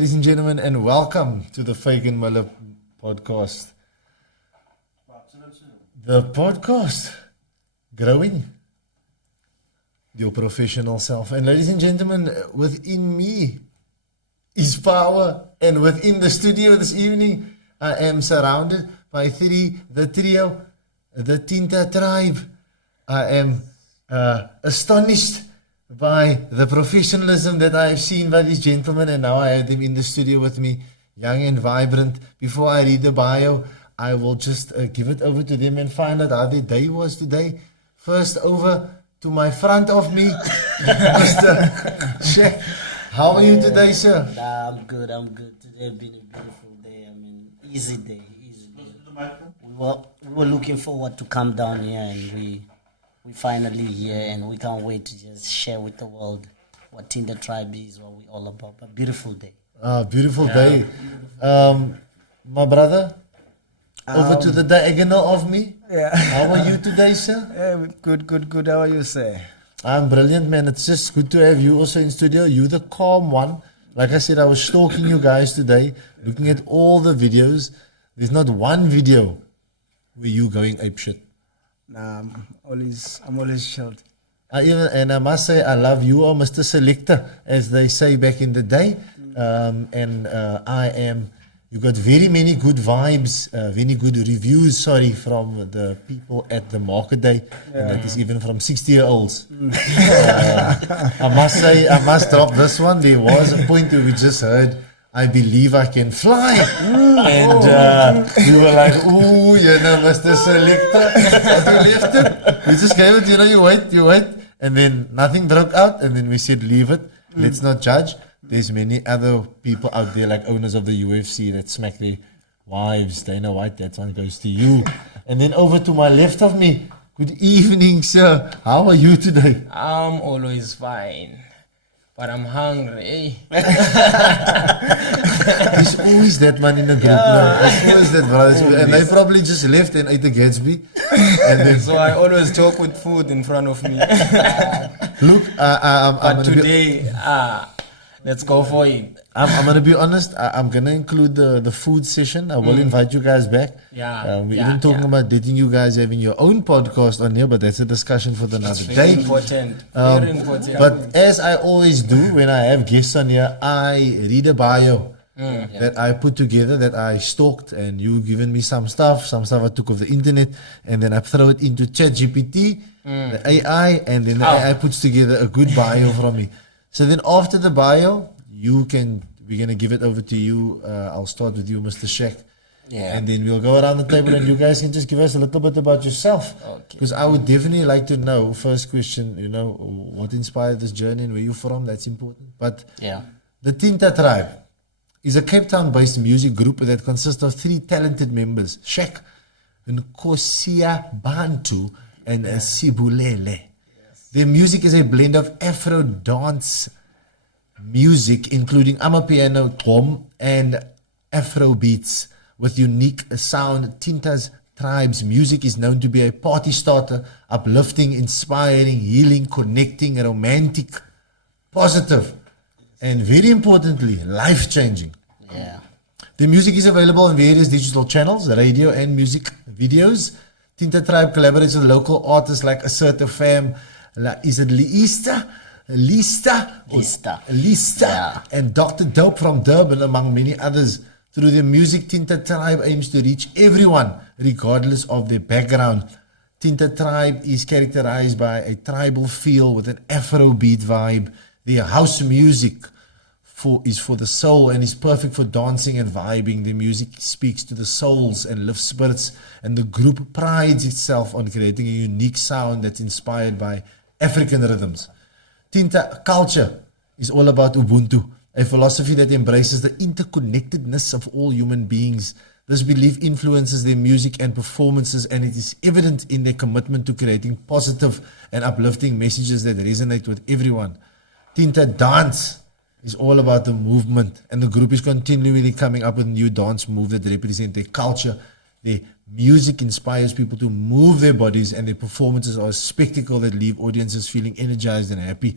ladies and gentlemen, and welcome to the Fagan Muller podcast. The podcast, growing your professional self. And ladies and gentlemen, within me is power. And within the studio this evening, I am surrounded by the trio, the Tintatribe. I am astonished by the professionalism that I have seen by these gentlemen, and now I have them in the studio with me, young and vibrant. Before I read the bio, I will just give it over to them and find out how their day was today. First, over to my front of me, Mr. Sheikh. How are you today, sir? I'm good. Today has been a beautiful day. I mean, easy day. We were looking forward to come down here, and we finally here, and we can't wait to just share with the world what Tintatribe is, what we're all about. A beautiful day. Beautiful day. My brother, over to the diagonal of me. Yeah. How are you today, sir? Yeah, good. How are you, sir? I'm brilliant, man. It's just good to have you also in studio. You the calm one. Like I said, I was stalking you guys today, looking at all the videos. There's not one video where you going apeshit. Nah, I'm always chilled. And I must say, I love you, or Mr. Selector, as they say back in the day. You got very many good vibes, very good reviews, from the people at the market day. Yeah. And that is even from 60-year-olds. I must drop this one. There was a point where we just heard, I believe I can fly. And we were like, ooh, Mr. Selector. And we left it. We just gave it, you wait. And then nothing broke out. And then we said, leave it. Let's not judge. There's many other people out there, like owners of the UFC, that smack their wives. Dana White, that one goes to you. And then over to my left of me, good evening, sir. How are you today? I'm always fine, but I'm hungry. There's always that man in the group. There's always that brother. And they probably just left and ate the Gatsby. And then So I always talk with food in front of me. Look, But today, let's go for it. I'm going to be honest. I'm going to include the food session. I will invite you guys back. We're even talking about dating you guys having your own podcast on here, but that's a discussion for another day. Very important. Very important. But as I always do when I have guests on here, I read a bio that I put together, that I stalked, and you've given me some stuff I took off the internet, and then I throw it into ChatGPT, the AI, and then the AI puts together a good bio from me. So then after the bio, we're going to give it over to you. I'll start with you, Mr. Sheikh. Yeah. And then we'll go around the table and you guys can just give us a little bit about yourself. Because I would definitely like to know, first question, what inspired this journey and where you're from. That's important. But the Tintatribe is a Cape Town-based music group that consists of 3 talented members, Sheikh, Nkosia Bantu, and Sibulele. Their music is a blend of Afro dance music, including amapiano, tom, and Afro beats. With unique sound, Tintatribe's music is known to be a party starter, uplifting, inspiring, healing, connecting, romantic, positive, and very importantly, life-changing. Yeah. The music is available on various digital channels, radio and music videos. Tintatribe collaborates with local artists like Assertive Fam, is it Lista, and Dr. Dope from Durban, among many others. Through their music, Tintatribe aims to reach everyone, regardless of their background. Tintatribe is characterized by a tribal feel with an Afrobeat vibe. Their house music is for the soul and is perfect for dancing and vibing. Their music speaks to the souls and lifts spirits, and the group prides itself on creating a unique sound that's inspired by African rhythms. Tinta culture is all about Ubuntu, a philosophy that embraces the interconnectedness of all human beings. This belief influences their music and performances, and it is evident in their commitment to creating positive and uplifting messages that resonate with everyone. Tinta dance is all about the movement, and the group is continually coming up with new dance moves that represent their culture. Their music inspires people to move their bodies, and their performances are a spectacle that leave audiences feeling energized and happy.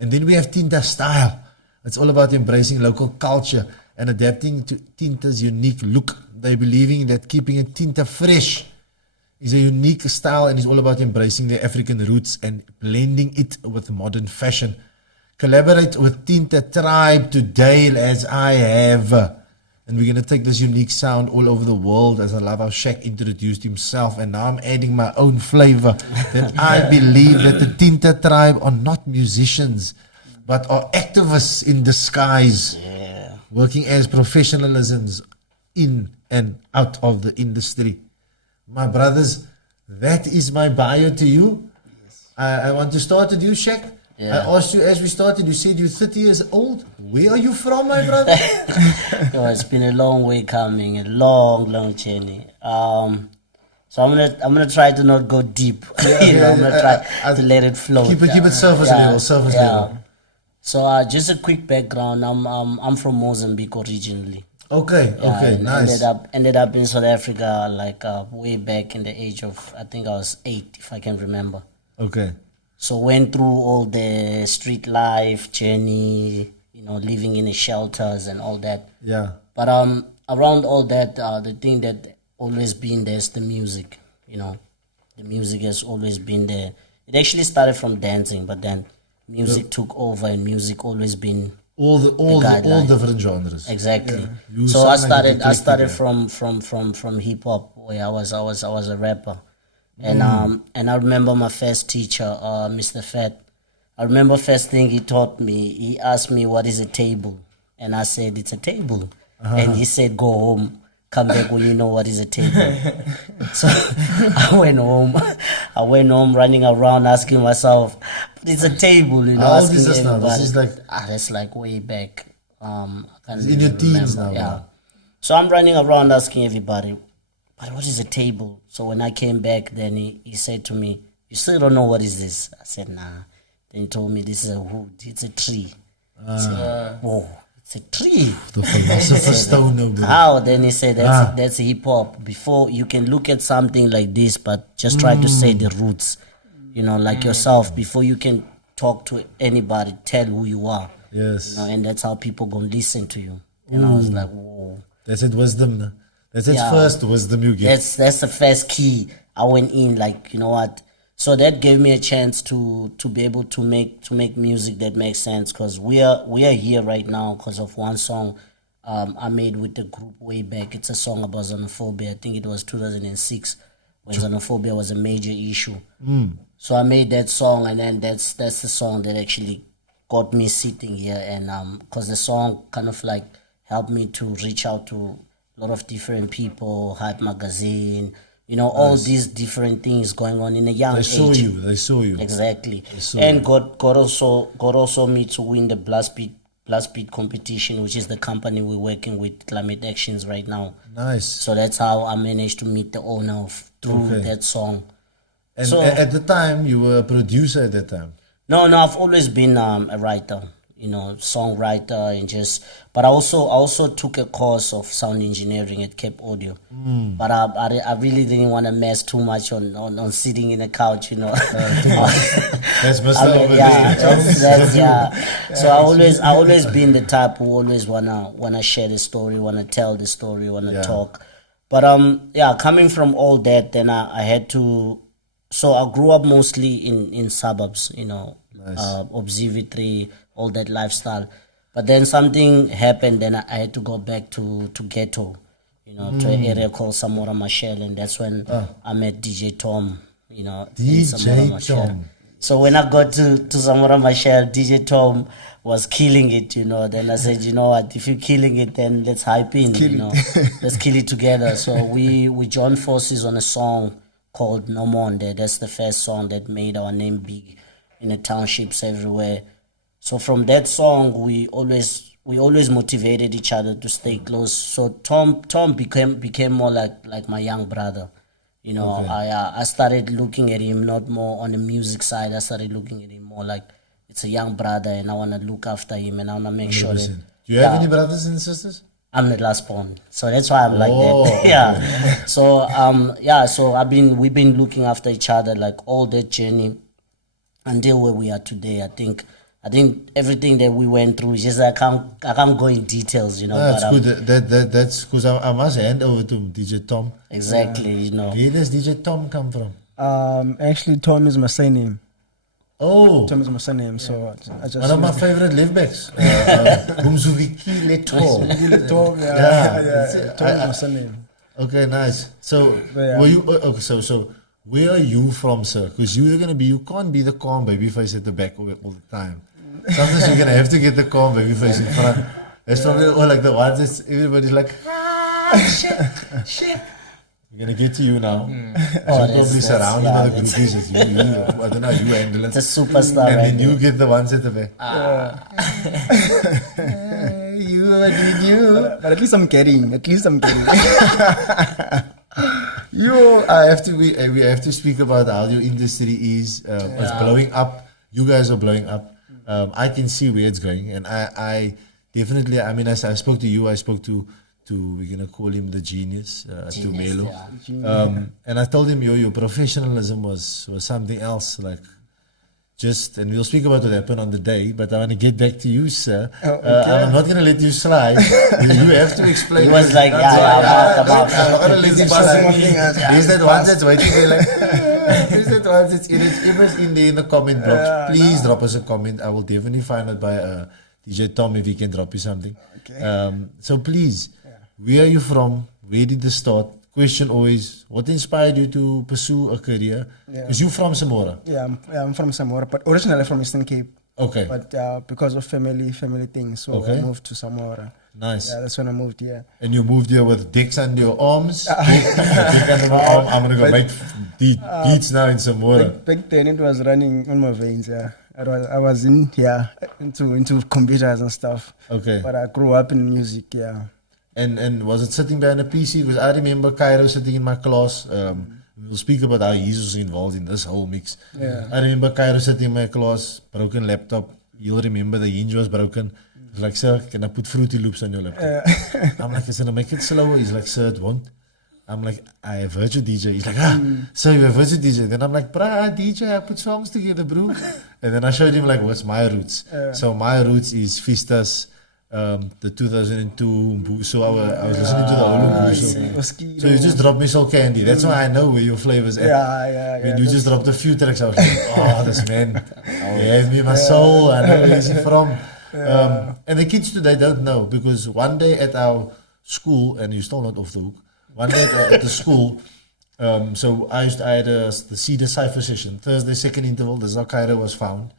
And then we have Tinta style. It's all about embracing local culture and adapting to Tinta's unique look. They're believing that keeping a Tinta fresh is a unique style and is all about embracing their African roots and blending it with modern fashion. Collaborate with Tintatribe today as I have. And we're going to take this unique sound all over the world, as I love how Shaq introduced himself. And now I'm adding my own flavor. That I believe that the Tintatribe are not musicians, but are activists in disguise, working as professionalisms in and out of the industry. My brothers, that is my bio to you. I want to start with you, Shaq. Yeah. I asked you as we started, you said you're 30 years old. Where are you from, my brother? Oh, it's been a long way coming, a long journey. So I'm gonna try to not go deep. I'm gonna try to let it flow. Keep it surface level, surface level. So just a quick background. I'm from Mozambique originally. Okay, And nice. Ended up in South Africa like way back in the age of, I think I was 8, if I can remember. Okay. So went through all the street life journey, living in the shelters and all that. Yeah. But around all that, the thing that always been there is the music. The music has always been there. It actually started from dancing, but then music took over, and music always been all different genres. exactly. You So I sound like a started eclectic from hip hop, where I was a rapper. And I remember my first teacher, Mr. Fat. I remember first thing he taught me, he asked me, what is a table? And I said, it's a table. And he said, go home, come back when you know what is a table. So I went home running around asking myself, but it's a table, How old is asking this now? This everybody. is like That's like way back. I can't in your really teens remember. now. Yeah. So I'm running around asking everybody, but what is a table? So when I came back, then he said to me, you still don't know what is this? I said, nah. Then he told me, this is a wood, it's a tree. I said, whoa, it's a tree. The philosopher's stone, no, bro. How? Then he said, that's hip hop. Before, you can look at something like this, but just try to say the roots, like yourself, before you can talk to anybody, tell who you are. Yes. And that's how people gonna listen to you. And I was like, whoa. That's it, wisdom. No? That's its Yeah. first wisdom you get. That's the first key. I went in like, you know what? So that gave me a chance to be able to make music that makes sense, because we are here right now because of one song I made with the group way back. It's a song about xenophobia. I think it was 2006 when xenophobia was a major issue. So I made that song, and then that's the song that actually got me sitting here, and because the song kind of like helped me to reach out to a lot of different people, Hype Magazine, all these different things going on in a young age. They saw you. Exactly. And got also me to win the Blast Beat competition, which is the company we're working with, Climate Actions, right now. Nice. So that's how I managed to meet the owner through that song. And So- at the time, you were a producer at that time. No, I've always been a writer, songwriter, but I also took a course of sound engineering at Cape Audio. But I really didn't want to mess too much on sitting in a couch, That's Mr. over yeah, there. So I always been the type who always wanna share the story, wanna tell the story, wanna talk. But coming from all that, then I had to. So I grew up mostly in suburbs, observatory, all that lifestyle. But then something happened, then I had to go back to ghetto, to an area called Samora Machel, and that's when I met DJ Tom, in Samora Machel. Tom. So when I got to Samora Machel, DJ Tom was killing it, Then I said, you know what, if you're killing it, then let's hype in, let's kill it together. So we joined forces on a song called No Monde. That's the first song that made our name big in the townships everywhere. So from that song, we always motivated each other to stay close. So Tom became more like my young brother. I started looking at him not more on the music side. I started looking at him more like it's a young brother, and I want to look after him, and I want to make sure that. Do you have any brothers and sisters? I'm the last born, so that's why I'm like that. Okay. Yeah. So so we've been looking after each other like all that journey until where we are today. I think I think everything that we went through, just I can't go in details, you know. That's but, good. That's because I must hand over to DJ Tom. Exactly, you know. Where does DJ Tom come from? Actually, Tom is my surname. Oh, Tom is my surname, so I just one of my used it. favorite left backs. Umzuviki Leto. Tom, Yeah. Tom is my surname. Okay, nice. So, Yeah. were you? Okay, so where are you from, sir? Because you can't be the calm baby face at the back all the time. Sometimes you're gonna have to get the calm baby face in front. That's probably all like the ones that everybody's like, shit. We're gonna get to you now. Oh, So probably surrounded by the that's- groupies. It's you, I don't know, you handle it. It's a superstar, And right then you there. get the ones at the back. You, what did you? But at least I'm getting. We have to speak about how your industry is. It's blowing up. You guys are blowing up. I can see where it's going, and I definitely. I mean, as I spoke to you, I spoke to we're gonna call him the genius, to Melo. And I told him your professionalism was something else, like. And we'll speak about what happened on the day, but I want to get back to you, sir. I'm not going to let you slide. You have to explain. He was like, I'm I'm not going to let you slide. There's that one that's waiting there, like, there's that one that's in the comment box. Please drop us a comment. I will definitely find out by DJ Tom if he can drop you something. Okay. So please, where are you from? Where did this start? Question always, what inspired you to pursue a career? Because you're from Samora. Yeah, I'm from Samora, but originally from Eastern Cape. Okay. But because of family things, so I moved to Samora. Nice. Yeah, that's when I moved here. And you moved here with dicks under your arms. Dick under my arm. I'm gonna go make beats now in Samora. Back then, it was running on my veins. Yeah, I was into computers and stuff. Okay. But I grew up in music. Yeah. And was it sitting behind a PC? Because I remember Cairo sitting in my class. We'll speak about how he's also involved in this whole mix. Yeah. I remember Cairo sitting in my class, broken laptop. You'll remember the hinge was broken. He's like, sir, can I put Fruity Loops on your laptop? I'm like, is it gonna make it slower? He's like, sir, it won't. I'm like, I have virtual DJ. He's like, sir, you have virtual DJ. Then I'm like, bruh, DJ, I put songs together, bro. And then I showed him like, what's my roots? So my roots is Fistas. The 2002 Mbuso, I was listening to the whole Mbuso. So you just dropped me Soul Candy. That's why I know where your flavor's at. Yeah. When you just dropped a few tracks, I was like, oh, this man, he has me my soul. I know where he's from. And the kids today don't know, because one day at our school, and you're still not off the hook, one day at the school, so I had the Cedar Cypher session, Thursday, second interval, the Zakaira was found.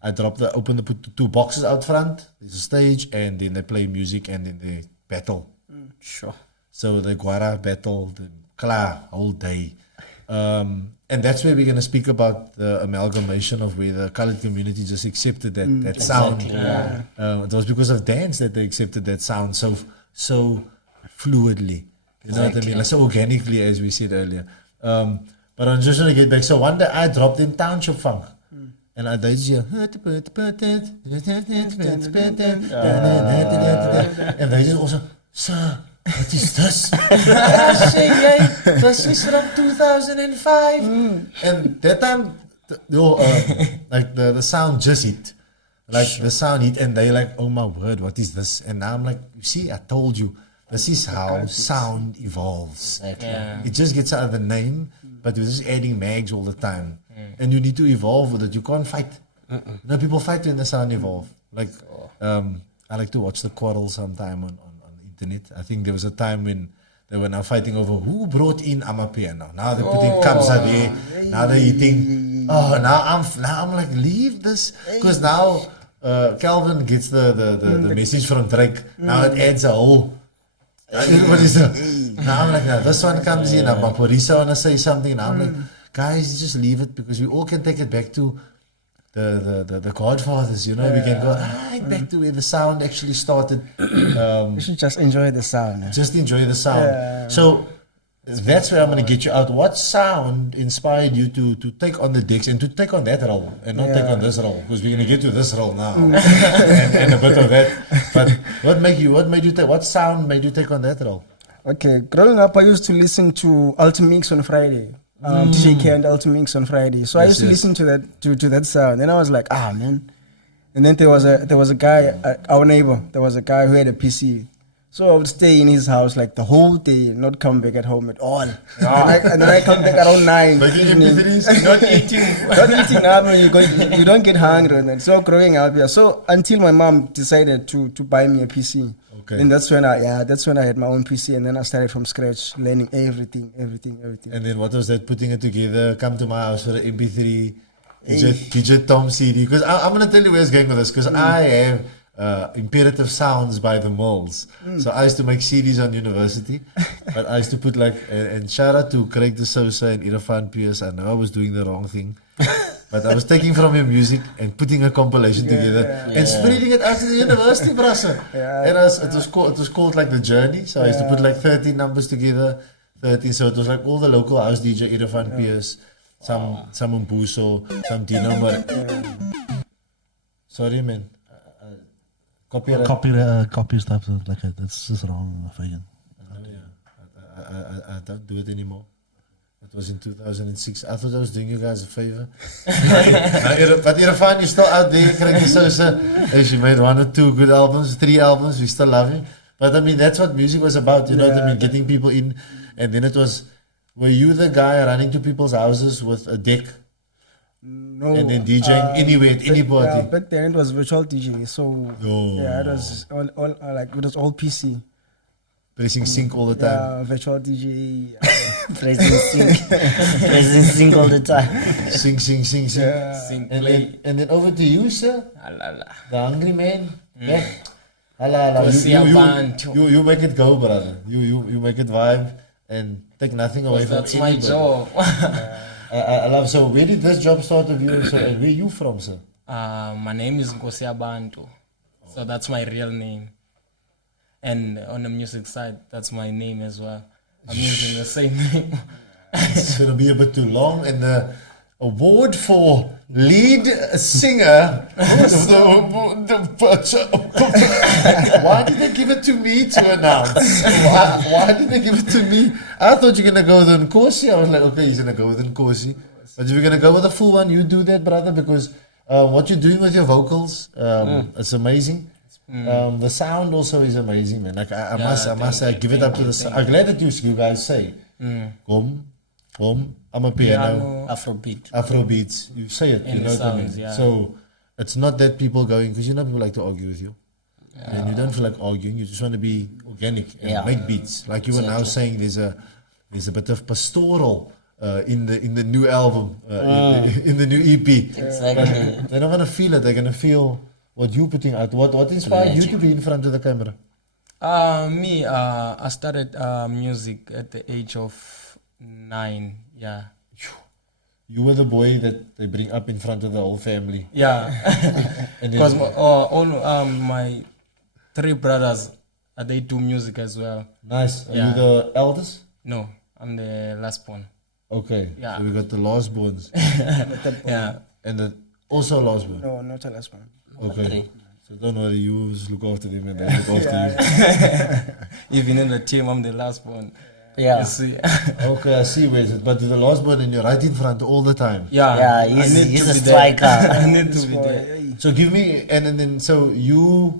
I put the two boxes out front, there's a stage, and then they play music, and then they battle. Sure. So the Guara battle, the Kla, whole day. And that's where we're going to speak about the amalgamation of where the colored community just accepted that sound. It was because of dance that they accepted that sound so fluidly. You know what I mean? Like so organically, as we said earlier. But I'm just going to get back. So one day I dropped in Township Funk. And I did here. And they just also, sir, what is this? I say, hey, this is from 2005. And that time, like the sound just hit. Like the sound hit, and they like, oh my word, what is this? And now I'm like, you see, I told you, this is how sound evolves. Yeah. It just gets out of the name, but you're just adding mags all the time. And you need to evolve with it. You can't fight. You know, people fight when the sound evolve. Like, I like to watch the quarrel sometime on the internet. I think there was a time when they were now fighting over who brought in amapiano. Now they're putting Kamsa there. Now they're eating. Oh, now I'm like, leave this. Because now Calvin gets the message from Drake. Now it adds a whole. What is it? Now I'm like, now this one comes in. Now Maporisa wanna say something. Now I'm like, guys, just leave it, because we all can take it back to the Godfathers, you know. We can go back to where the sound actually started. You should just enjoy the sound. Just enjoy the sound. Yeah. So that's where I'm going to get you out. What sound inspired you to take on the decks and to take on that role and not take on this role? Because we're going to get to this role now and a bit of that. But what sound made you take on that role? Okay, growing up, I used to listen to Ultimix on Friday. DJ K and Ultimix on Friday. So I used to listen to that sound. And I was like, man, And then there was a guy, our neighbor. There was a guy who had a PC. So I would stay in his house like the whole day, not come back at home at all. And then I come back around 9. But Not eating. Not eating up, you don't get hungry. And then, so growing up, yeah. So until my mom decided to buy me a PC. Okay. And that's when I had my own PC, and then I started from scratch, learning everything. And then what was that? Putting it together, come to my house for the MP3, DJ Tom CD. Because I'm going to tell you where it's going with this. Because I have Imperative Sounds by the Mills. So I used to make CDs on university. But I used to put like, and shout out to Craig de Sousa and Irfan Pierce. I know I was doing the wrong thing. But I was taking from your music and putting a compilation together and spreading it out to the university, brother. And it was called like The Journey. So I used to put like 13 numbers together. 13. So it was like all the local house DJ, Irfan Pierce, some Umbuso, some Dino Sorry, man. Copyright. Copy stuff like that. That's just wrong, Fagan. I don't do it anymore. It was in 2006. I thought I was doing you guys a favor. But Irfan, you're still out there. Craig de Sousa, she made 1 or 2 good albums, 3 albums. We still love you. But I mean, that's what music was about. You know what I mean? Getting people in. And then it was, were you the guy running to people's houses with a deck? No. And then DJing anywhere at any party? Yeah, back then it was virtual DJ. So yeah, it was all like it was all PC. Pressing sync all the time. Yeah, virtual DJ. Pressing sync all the time. Sing. Yeah. Sing, And play. then over to you, sir. Alala. The hungry man. Yeah. Hala. You make it go, brother. You make it vibe and take nothing away from That's my anybody. job. I love. So where did this job start with you? And where you from, sir? My name is Nkosi Abantu. So that's my real name. And on the music side, that's my name as well. I'm using the same name. It's gonna be a bit too long. And the award for lead singer. Why did they give it to me to announce? Why did they give it to me? I thought you're gonna go with Nkosi. I was like, okay, he's gonna go with Nkosi. But if you're gonna go with the full one, you do that, brother, because what you're doing with your vocals, it's amazing. The sound also is amazing, man. Like I must say, give it up to the sound. I'm glad that you guys say, "Gom, amapiano, Afrobeats." You say it, you know what I mean. Yeah. So it's not that people going, because you know people like to argue with you, and you don't feel like arguing. You just want to be organic and make beats. Like you were now saying, there's a bit of pastoral in the new album, in the new EP. Exactly. They're not gonna feel it. They're gonna feel what you putting out. What inspired you to be in front of the camera? I started music at the age of 9. Yeah. You were the boy that they bring up in front of the whole family. Yeah. And Because then, all my 3 brothers, they do music as well. nice. Are Yeah. you the eldest? No, I'm the last one. Okay. Yeah. So we got the last borns Yeah. and the also last born. No, not the last one. Okay. So don't worry, you just look after them and they look after you. Even in the team, I'm the last one. Yeah. You see? Okay, I see where is it. But the last born and you're right in front all the time. Yeah. Yeah, I need he's to a be striker. there. I need to be there. So give me, and then so you,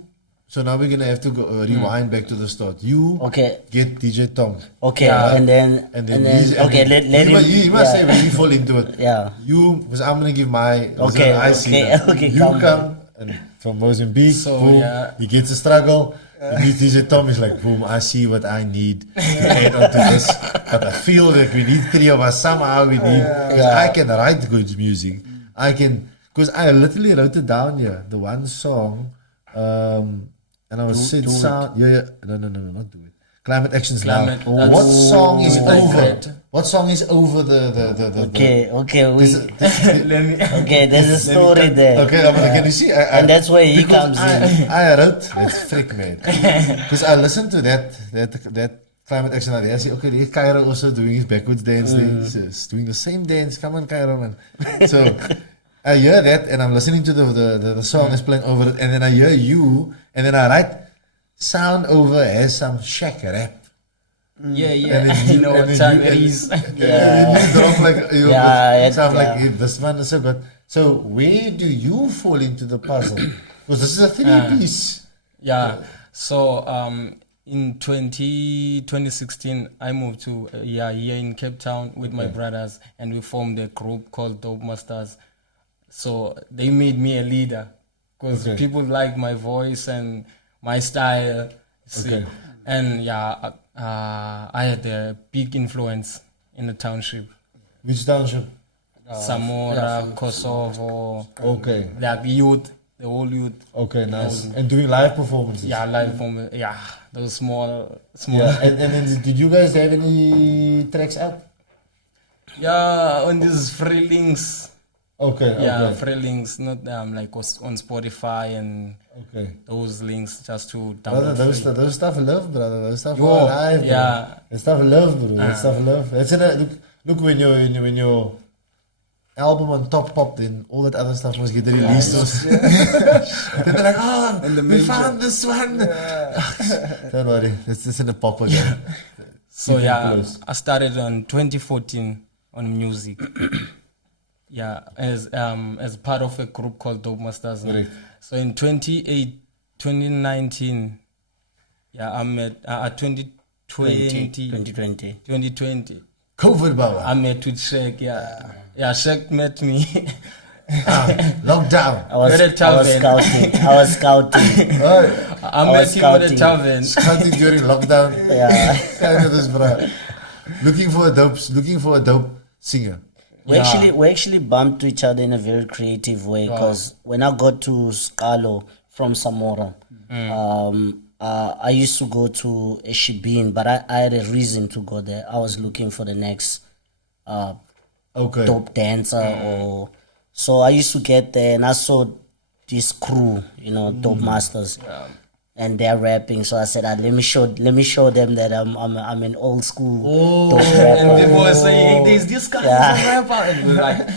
so now we're gonna have to go, rewind back to the start. You Okay. get DJ Tom. Okay, Yeah. and then he's- okay, let him. He must say when you fall into it. Yeah. You, because I'm gonna give my. Okay, I see okay, that. okay, You come. come and from Mozambique. So, boom, yeah. he gets a struggle. He meets DJ Tom. He's like, boom, I see what I need to add onto this. But I feel that we need 3 of us somehow. We need because I can write good music. I can because I literally wrote it down here. The one song, and I was said sound. Yeah. No, not do it. Climate Action's Climate, Loud. that's- What song is Do it like over? that. What song is over the Okay, Let me. okay. There's a story there. Okay, I'm gonna you see, And that's where he because comes in. I wrote that's frick man, because I listened to that Climate Action idea. I see, okay, here's Cairo also doing his backwards dance. He's doing the same dance. Come on, Cairo, man. So I hear that, and I'm listening to the song is playing over it, and then I hear you, and then I write sound over as some shack rap. Yeah, And yeah. then You know and what then time you- it and- is. and then you drop like you Yeah, sound like yeah. this one is so good. So where do you fall into the puzzle? Because this is a 3-piece. Yeah. So in 2016, I moved to here in Cape Town with my brothers, and we formed a group called Dope Masters. So they made me a leader because Okay. people like my voice and my style. See. Okay. And yeah, I had a big influence in the township. Which township? Samora, Kosovo, Okay. like youth, the whole youth. Okay, nice. And doing live performances. Yeah, live from those small. Yeah. And then did you guys have any tracks out? Yeah, on these free links. Okay. Yeah, Okay. free links, not like on Spotify and Okay. those links just to Brother, download. those stuff love, brother. Those stuff Yo, are alive, bro. yeah. That stuff love, bro. That stuff love. That's in a, look when your album on top popped, then all that other stuff must get released. Then they're like, oh, we found this one. Don't worry, it's in the pop again. So Keep it yeah, close. I started on 2014 on music. Yeah, as part of a group called Dope Masters. Correct. So in 2019, yeah, I'm at 2020, 2020. COVID, Baba. I met with Shaq. Yeah, Shaq met me. Lockdown. I was Very tavern. scouting. Right. I was met him at scouting. the tavern. Scouting during lockdown. Yeah. Kind of this, bro. Looking for a dope singer. We actually bumped to each other in a very creative way because when I got to Siqalo from Samora, I used to go to Eshibin, but I had a reason to go there. I was looking for the next Okay. dope dancer or so I used to get there and I saw this crew, Dope Masters. And they're rapping, so I said, let me show them that I'm an old school dope rapper. And people were saying, hey, there's this guy who's a rapper. And we're like,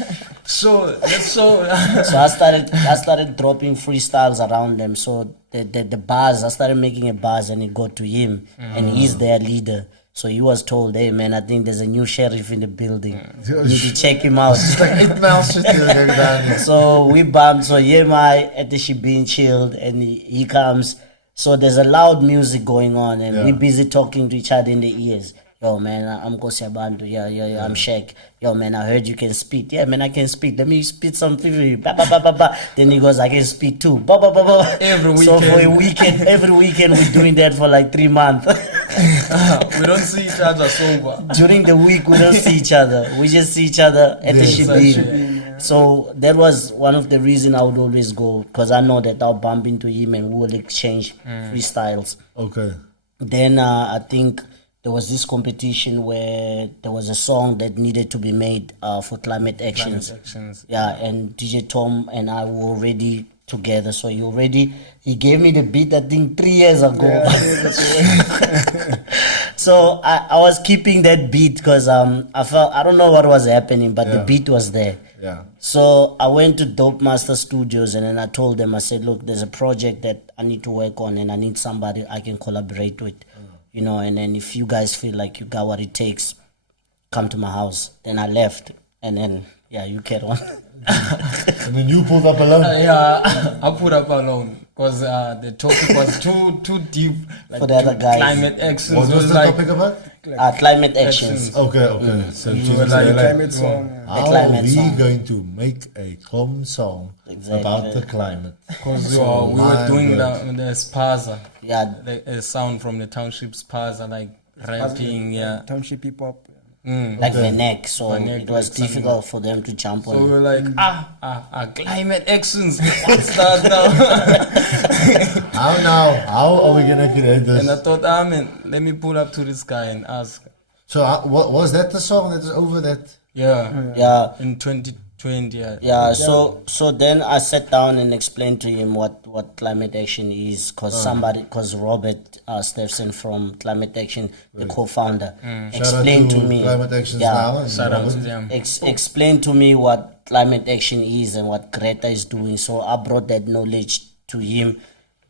so. So I started dropping freestyles around them. So the bars, I started making a bars and it got to him, and he's their leader. So he was told, hey man, I think there's a new sheriff in the building. You need to check him out. It's like 8 miles just going down. So we bumped. So Yemai at the Shibin chilled, and he comes. So there's a loud music going on, and we busy talking to each other in the ears. Yo man, I'm Kosi Abantu. Yeah, I'm Shaq. Yo man, I heard you can spit. Yeah man, I can spit. Let me spit something for you. Ba, ba, ba, ba, ba. Then he goes, I can spit too. Ba, ba, ba, ba. Every So for a weekend. weekend, every weekend we're doing that for like 3 months. We don't see each other sober. During the week we don't see each other. We just see each other at the Shibin. So that was one of the reasons I would always go, because I know that I'll bump into him and we will exchange freestyles. Okay. Then I think there was this competition where there was a song that needed to be made for climate actions. Yeah, and DJ Tom and I were already together. So he gave me the beat, I think 3 years ago. So I was keeping that beat because I don't know what was happening, but the beat was there. Yeah. So I went to Dope Master Studios and then I told them, I said, look, there's a project that I need to work on and I need somebody I can collaborate with, and then if you guys feel like you got what it takes, come to my house. Then I left and then, you carry on. And then you pulled up alone. Yeah, I put up alone because the topic was too deep. Like For the other guys. Climate actions What was the like topic about? Climate actions. Okay. So You you were were like- Climate song. how are climate we song. going to make a calm song about the climate? because So we were doing good. the spaza, Yeah, the sound from the township spaza, like rapping, yeah. Township hip hop. like the neck. So Vanek, it was like something. difficult for them to jump So we on. were like, climate actions. What's that now? How are we going to create this? And I thought, man, let me pull up to this guy and ask. So was that the song that was over that? Yeah, Yeah. in 2020, yeah. Yeah, so then I sat down and explained to him what climate action is, because Robert Steffensen from Climate Action, the co-founder, explained Shout to out me. Climate Actions Yeah. now. and Shout out to Robert. them. Explain to me what climate action is and what Greta is doing. So I brought that knowledge to him.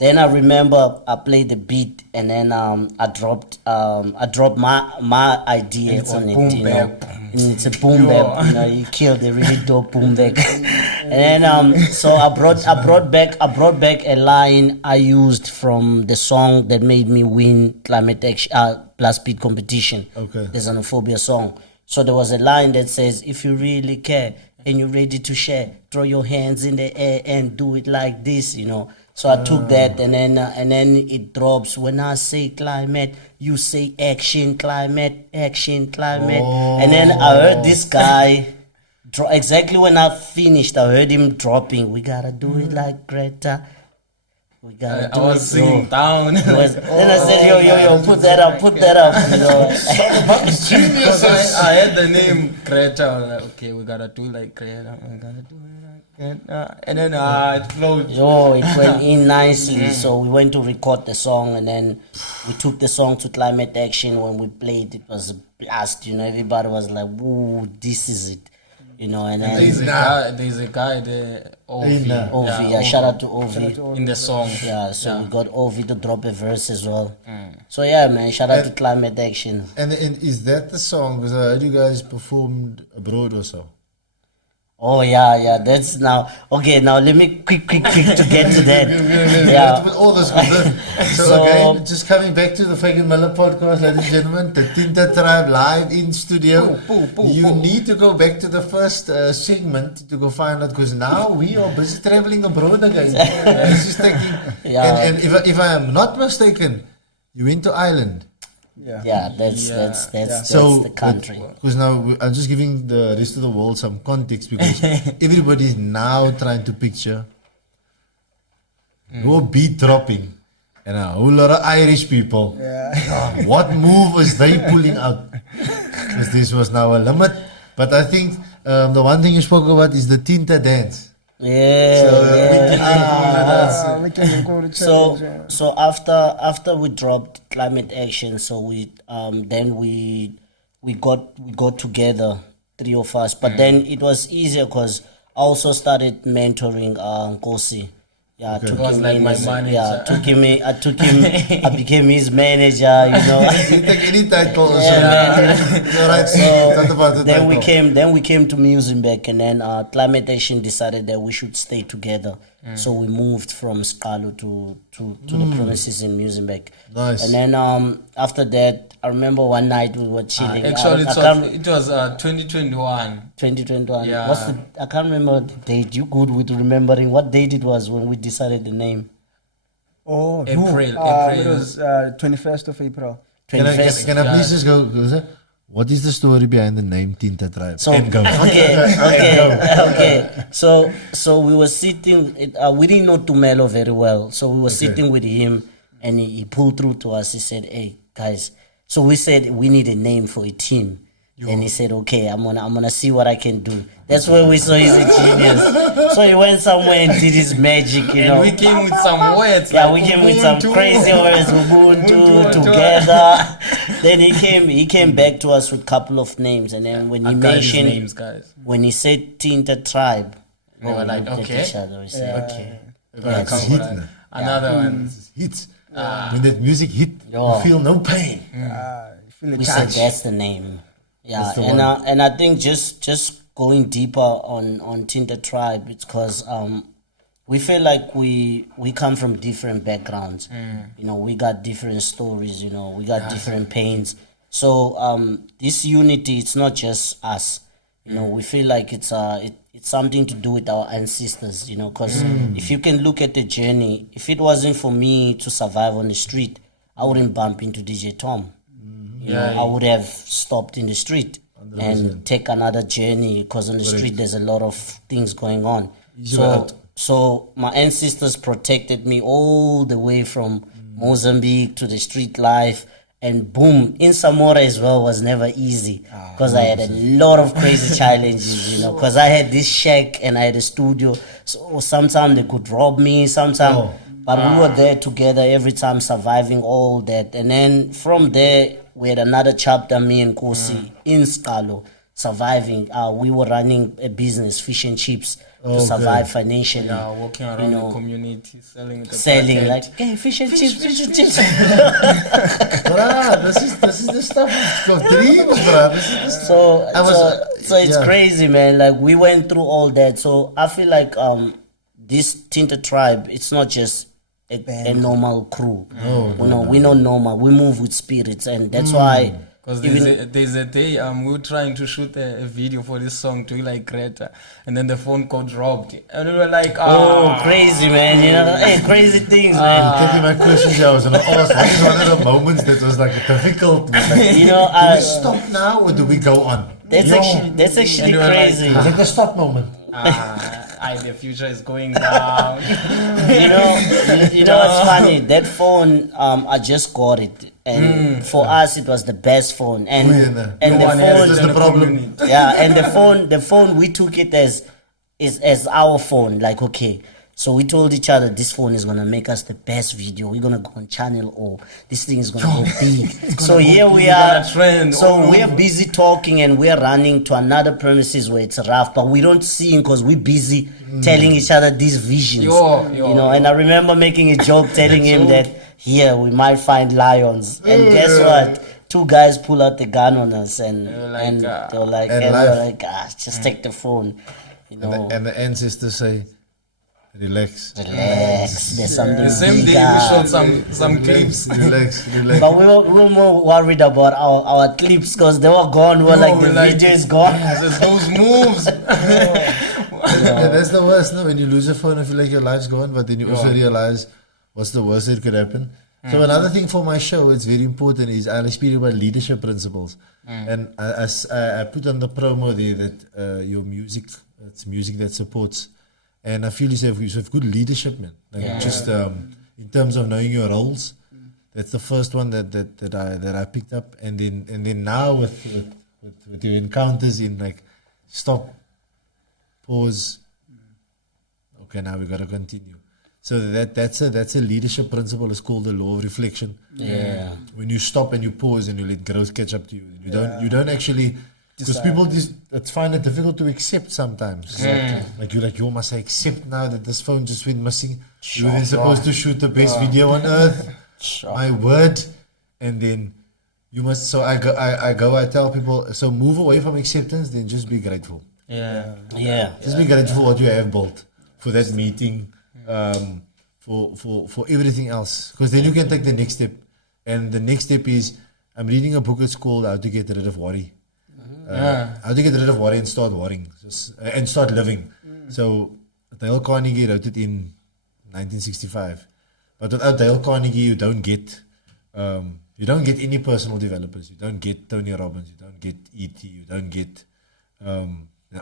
Then I remember I played the beat, and then I dropped my idea It's a on it. boom You know, bap. and it's a boom bap. You know, you killed a really dope boom bap. And then so I brought back a line I used from the song that made me win climate action blast beat competition. Okay. The xenophobia song. So there was a line that says, "If you really care and you're ready to share, throw your hands in the air and do it like this," you know. So I took that, and then it drops. When I say climate, you say action, climate, action, climate. And then I heard this guy, exactly when I finished, I heard him dropping, "We gotta do it like Greta. We gotta do I was it." singing down. Then I said, yo, put that up, you know. Because I had the name Greta. I was like, okay, we gotta do like Greta. We gotta do it like Greta. And then it flowed. Yo, it went in nicely. So we went to record the song, and then we took the song to Climate Action. When we played, it was a blast. You know, everybody was like, "Woo, this is it." You know, and then There's a guy there, Ovi. Ovi, yeah, shout out to Ovi. In the song. Yeah, so we got Ovi to drop a verse as well. So yeah, man, shout out to Climate Action. And is that the song? Because I heard you guys performed abroad or so. Oh yeah, that's now okay. Now let me quick to get to that. Yeah. All this. So So- again, just coming back to the Fagan Muller podcast, ladies and gentlemen, the Tintatribe live in studio. You need to go back to the first segment to go find out, because now we are busy traveling abroad again. This is taking. Yeah. And if I am not mistaken, you went to Ireland. Yeah, that's So the country. Because now I'm just giving the rest of the world some context, because everybody's now trying to picture no beat dropping and a whole lot of Irish people. What move was they pulling out? Because this was now a limit. But I think the one thing you spoke about is the Tinta dance. We can go to challenge. So after we dropped Climate Action, so we got together, three of us. But then it was easier because I also started mentoring Nkosi. Yeah, Okay. took Was him like in my as- manager. Yeah, I took him. I became his manager. You know. You take any title. Yeah. It's all right. So Not about the then we title. came to Musenbeck, and then Climate Action decided that we should stay together. So we moved from Siqalo to the premises in Musenbeck. Nice. And then after that, I remember one night we were chilling. Actually, I can't- it was 2021. 2021. Yeah. I can't remember the date. You good with remembering what date it was when we decided the name? Oh, April, It April. was 21st of April. Can I 21st. please just go, sir? What is the story behind the name Tintatribe? So And go. okay. So we were sitting. We didn't know Tumelo very well, so we were sitting with him, and he pulled through to us. He said, "Hey guys," so we said we need a name for a team, and he said, "Okay, I'm gonna see what I can do." That's where we saw he's a genius. So he went somewhere and did his magic, you know. And we came with some words. Yeah, like we came with some Ubuntu. crazy words, Ubuntu, Ubuntu. together. Then he came back to us with a couple of names, and then when he I got his mentioned, names, guys. when he said Tintatribe, We were like, looked at okay. each other, we said, Okay. We're Yeah, gonna it's come hit, for that. man. Another one. Hits. When that music hit, Yeah. you feel no pain. Feel we it said touch. that's the name. Yeah, That's the and one. and I think just going deeper on Tintatribe, it's because we feel like we come from different backgrounds. You know, we got different stories. You know, we got different pains. So this unity, it's not just us. You know, we feel like it's something to do with our ancestors. You know, because if you can look at the journey, if it wasn't for me to survive on the street, I wouldn't bump into DJ Tom. You know, I would have stopped in the street and take another journey, because on the street there's a lot of things going on. So my ancestors protected me all the way from Mozambique to the street life, and boom, in Samora as well was never easy, because I had a lot of crazy challenges, you know, because I had this shack and I had a studio, so sometimes they could rob me, sometimes, but we were there together every time, surviving all that. And then from there, we had another chapter, me and Kosi, in Siqalo. surviving. We were running a business, fish and chips, to Okay. survive financially. Yeah, walking around know, the community selling the Selling packet. like, hey, fish and chips, fish and chips. Bruh, this is the stuff of dreams, bruh. This is the stuff. So, I was, so it's yeah. crazy, man. Like we went through all that. So I feel like this Tintatribe, it's not just a normal crew. We're not normal. We move with spirits, and that's why. Because Even there's a day we were trying to shoot a video for this song to like Greta, and then the phone got dropped, and we were like, oh, crazy, man. You know, hey, crazy things, man. Tell me my questions. I was gonna ask. What is one of the moments that was like difficult? Like, You know, do we stop now or do we go on? that's actually And we were like, crazy. Was it the stop moment? the future is going down. You know what's funny? That phone, I just got it, and for us, it was the best phone. And Oh, yeah, and the one has phone, That's in the the problem. community. yeah, and the phone we took it as our phone. Like, okay, so we told each other this phone is gonna make us the best video. We're gonna go on channel, or this thing is gonna go big. So here we big, are. gonna trend So all we're over. busy talking, and we're running to another premises where it's rough, but we don't see him because we're busy telling each other these visions. You know, and I remember making a joke telling him that here we might find lions, and guess what? Two guys pull out the gun on us, and They were like, and they were like, And and we were life. like, just take the phone, you know. And the ancestors say, relax. Relax. There's something The same day bigger. we shot some clips. Relax, relax. But we were more worried about our clips because they were gone. We were like, the video is gone. There's those moves. And that's the worst, no? When you lose a phone, I feel like your life's gone, but then you also realize what's the worst that could happen. So another thing for my show, it's very important, is I speak about leadership principles. And I put on the promo there that your music, it's music that supports. And I feel you have good leadership, man. Like just in terms of knowing your roles. That's the first one that I picked up. And then now with your encounters in like stop, pause. Okay, now we gotta continue. So that's a leadership principle. It's called the law of reflection. Yeah. When you stop and you pause and you let growth catch up to you, you don't actually, because people find it difficult to accept sometimes. Like you must accept now that this phone just went missing. You were supposed to shoot the best video on earth. My word, and then you must. So I tell people. So move away from acceptance, then just be grateful. Yeah. Just be grateful for what you have built, for that meeting, for everything else. Because then you can take the next step. And the next step is, I'm reading a book, it's called How to Get Rid of Worry. How to get rid of worry and start worrying. And start living. So Dale Carnegie wrote it in 1965. But without Dale Carnegie, you don't get any personal developers. You don't get Tony Robbins. You don't get E.T. You don't get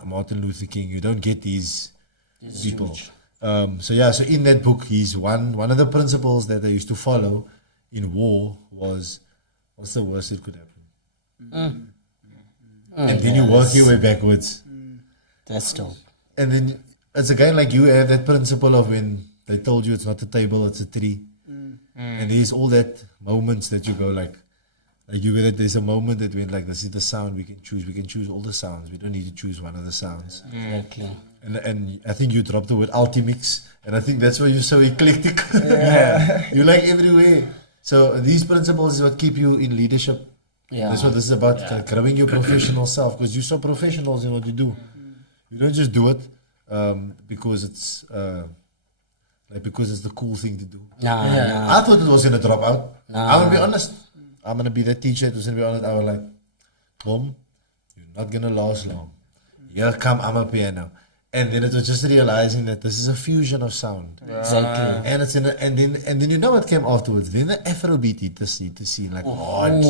Martin Luther King. You don't get these people. So in that book, he's one of the principles that I used to follow in war was, what's the worst that could happen? And then you work your way backwards. That's dope. And then it's again like you have that principle of when they told you it's not a table, it's a tree. And there's all that moments that you go like you get that there's a moment that when like this is the sound we can choose all the sounds. We don't need to choose one of the sounds. Exactly. And I think you dropped the word ultimix, and I think that's why you're so eclectic. You like everywhere. So these principles is what keep you in leadership. Yeah. That's what this is about, growing your professional self, because you're so professionals in what you do. You don't just do it because it's the cool thing to do. I thought it was going to drop out. I'm going to be honest. I'm going to be that teacher that was going to be honest. I was like, Boom, you're not going to last long. Here come amapiano. And then it was just realizing that this is a fusion of sound. Exactly. And it's in and then you know what came afterwards. Then the Afrobeat hit the scene like hard.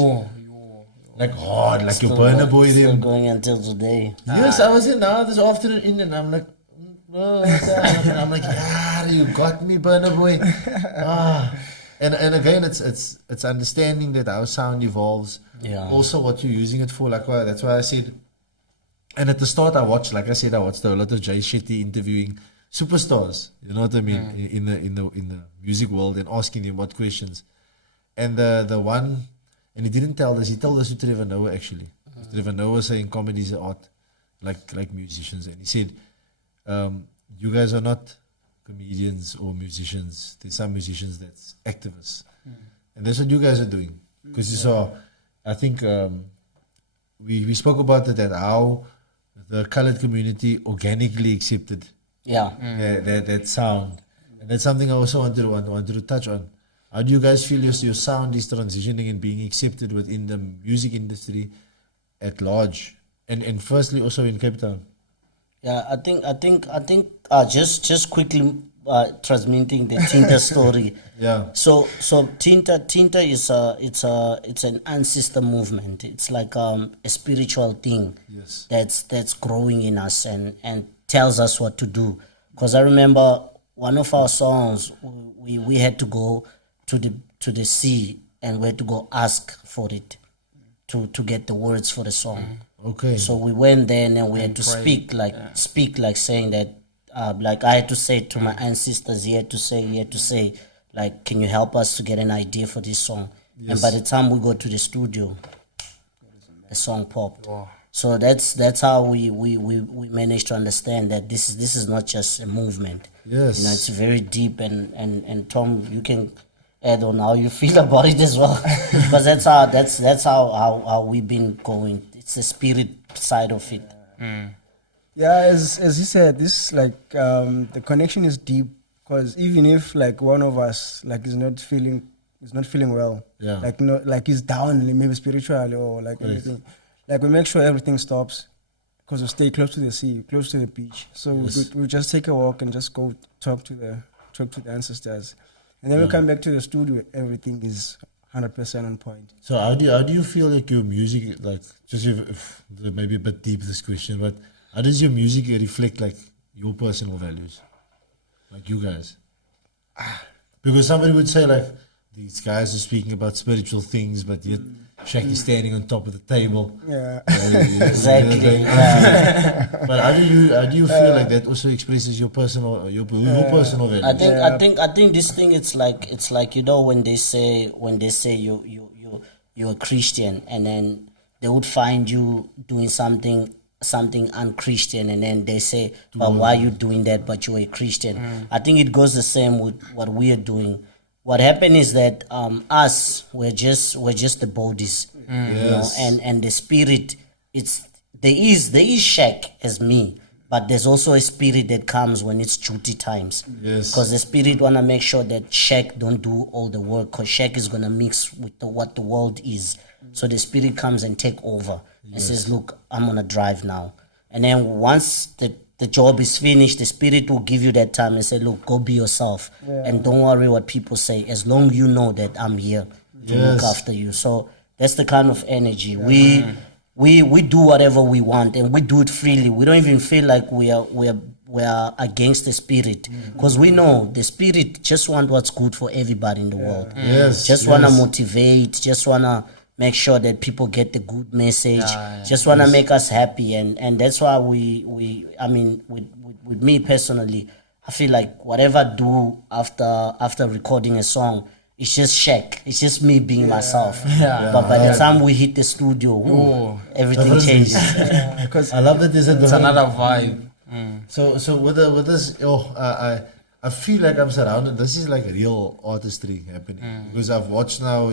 Like hard, like your Burner Boy Still them. going until today. Yes, I was in now this afternoon in and I'm like, oh, and I'm like, yeah, you got me, Burner Boy. And again, it's understanding that how sound evolves. Yeah. Also, what you're using it for. Like that's why I said. And at the start, I watched a lot of Jay Shetty interviewing superstars. You know what I mean in the music world and asking them what questions. And the one, and he didn't tell us. He told us to Trevor Noah actually. Trevor Noah was saying comedy is an art, like musicians, and he said, you guys are not comedians or musicians. There's some musicians that's activists, and that's what you guys are doing. Because you saw, I think we spoke about it, that how the colored community organically accepted that sound, and that's something I also wanted to touch on. How do you guys feel your sound is transitioning and being accepted within the music industry at large, and firstly also in Cape Town? Yeah, I think just quickly transmitting the Tinta story. Yeah. So Tinta is it's an ancestor movement. It's like a spiritual thing. Yes. That's growing in us and tells us what to do. Because I remember one of our songs, we had to go to the sea and we had to go ask for it to get the words for the song. Okay. So we went there and we had to speak like saying that, like I had to say to my ancestors, he had to say, like, can you help us to get an idea for this song? Yes. And by the time we go to the studio, the song popped. Wow. So that's how we managed to understand that this is not just a movement. Yes. You know, it's very deep, and Tom, you can add on how you feel about it as well, because that's how we've been going. It's the spirit side of it. Yeah, as he said, this like the connection is deep, because even if like one of us like is not feeling well, like he's down maybe spiritually or like anything, like we make sure everything stops, because we stay close to the sea, close to the beach. So we just take a walk and just go talk to the ancestors, and then we come back to the studio. Everything is 100% on point. So how do you feel like your music, like, just if maybe a bit deep this question, but how does your music reflect like your personal values, like you guys? Because somebody would say like, these guys are speaking about spiritual things, but yet Shaq is standing on top of the table. Yeah. Exactly. But how do you feel like that also expresses your personal personal values? I think this thing, it's like you know, when they say you're a Christian, and then they would find you doing something unchristian, and then they say, but why are you doing that, but you're a Christian? I think it goes the same with what we are doing. What happened is that we're just the bodies, you know, and the spirit, there is Shaq as me, but there's also a spirit that comes when it's duty times. Yes. Because the spirit wanna make sure that Shaq don't do all the work, because Shaq is gonna mix with what the world is. So the spirit comes and take over and says, look, I'm gonna drive now. And then once the job is finished, the spirit will give you that time and say, look, go be yourself. And don't worry what people say, as long you know that I'm here to look after you. So that's the kind of energy. We do whatever we want, and we do it freely. We don't even feel like we are against the spirit, because we know the spirit just want what's good for everybody in the world. Just want to motivate, just want to make sure that people get the good message, just want to make us happy. And that's why I mean, with me personally, I feel like whatever I do after recording a song, it's just Shaq. It's just me being myself. But by the time we hit the studio, everything changes. Because I love that it's another vibe. So with this, I feel like I'm surrounded. This is like real artistry happening, because I've watched now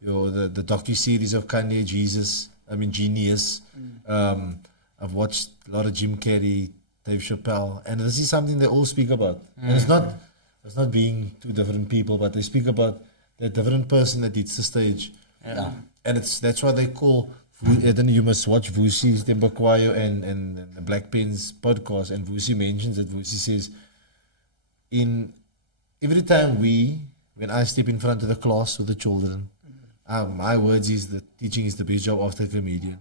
the docu-series of Kanye, Genius. I've watched a lot of Jim Carrey, Dave Chappelle, and this is something they all speak about. And it's not being two different people, but they speak about that different person that hits the stage. And that's why they call, I don't know, you must watch Vusi's Tembakwayo and the Black Pens podcast, and Vusi mentions that Vusi says, every time when I step in front of the class with the children, my words is that teaching is the best job after a comedian.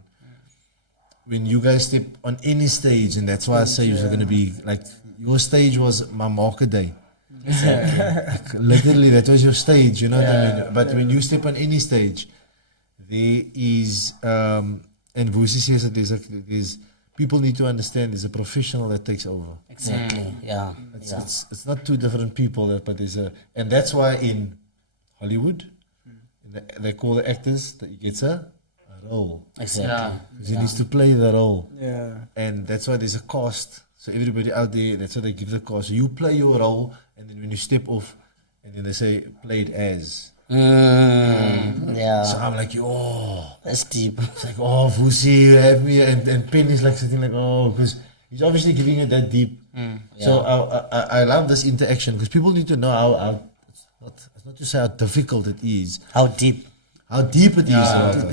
When you guys step on any stage, and that's why I say you're going to be like, your stage was my market day. Like, literally, that was your stage, you know what I mean? But when you step on any stage, there is, and Vusi says that there's people need to understand there's a professional that takes over. Exactly, It's not two different people, but there's and that's why in Hollywood, they call the actors that he gets a a role. Exactly. Yeah. Because he needs to play the role. Yeah. And that's why there's a cost. So everybody out there, that's why they give the cost. So you play your role, and then when you step off, and then they say, play it as. Yeah. So I'm like, oh. That's deep. It's like, oh, Vusi, have me. And Penn is like sitting like, oh, because he's obviously giving it that deep. So I love this interaction because people need to know how it's not to say how difficult it is, How deep? how deep it is.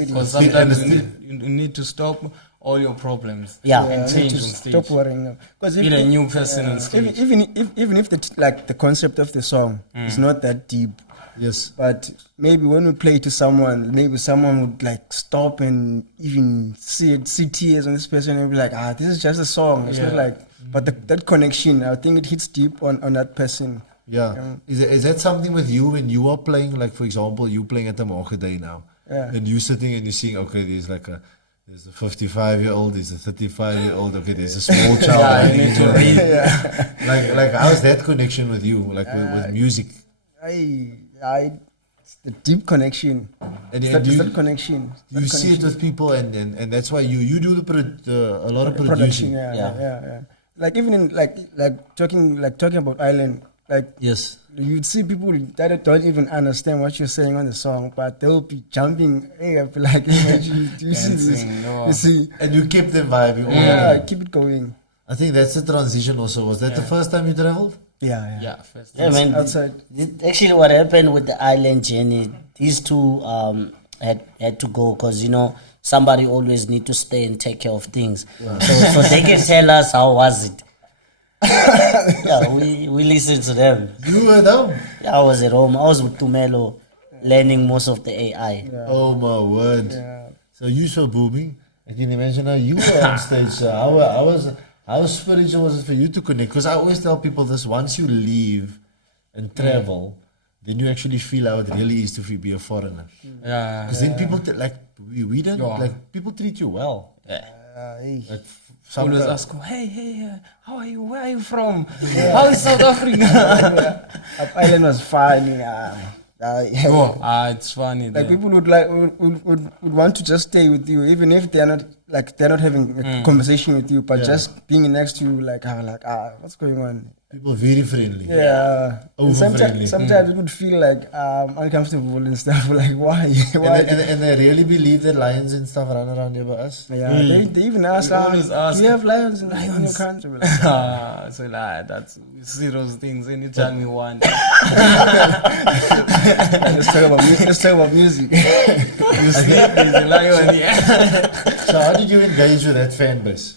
Because And sometimes it's- you need to stop all your problems. Yeah. And I need change to on stage. stop worrying. Because Be a new person on stage. even if the concept of the song is not that deep, Yes. but maybe when we play to someone, maybe someone would like stop and even see tears on this person and be like, this is just a song. It's not like, but that connection, I think it hits deep on that person. Yeah. Is that something with you when you are playing, like for example, you playing at the Market Day now, and you sitting and you seeing, okay, there's a 55-year-old, there's a 35-year-old, okay, there's a small child. Yeah, you need to read. Like how's that connection with you, like with music? It's the deep connection. And It's do you- that connection. You see it with people, and that's why you do a lot of producing. Yeah. Like even in like talking about Island, like Yes. you'd see people that don't even understand what you're saying on the song, but they'll be jumping. Hey, I'll be like, hey, do you see this? Dancing, no. You see? And you keep them vibing. all the Yeah, time. keep it going. I think that's the transition also. Was that the first time you traveled? Yeah. Yeah, first. Yeah, man. Outside. Actually, what happened with the island journey, these two had to go because somebody always need to stay and take care of things. So they can tell us how was it. Yeah, we listen to them. You were them? Yeah, I was at home. I was with Tumelo learning most of the AI. Oh my word. Yeah. So you so booming. I can imagine how you were on stage. So how spiritual was it for you to connect? Because I always tell people this: once you leave and travel, then you actually feel how it really is to be a foreigner. Yeah. Because then people we don't Yeah. like people treat you well. Hey. Like Always sometimes- ask, hey, how are you? Where are you from? How is South Africa? Up Island was fun. It's funny. Like there. people would want to just stay with you, even if they're not having a conversation with you, but just being next to you, what's going on? people very friendly. Yeah. And Over-friendly. sometimes it would feel like uncomfortable and stuff. Like why? And they really believe that lions and stuff run around here by us. Yeah, they even ask, They always ask, do you have lions in your country? We're like, So like that's you see those things anytime you want. let's talk about music. You see there's a lion here. So how did you engage with that fan base?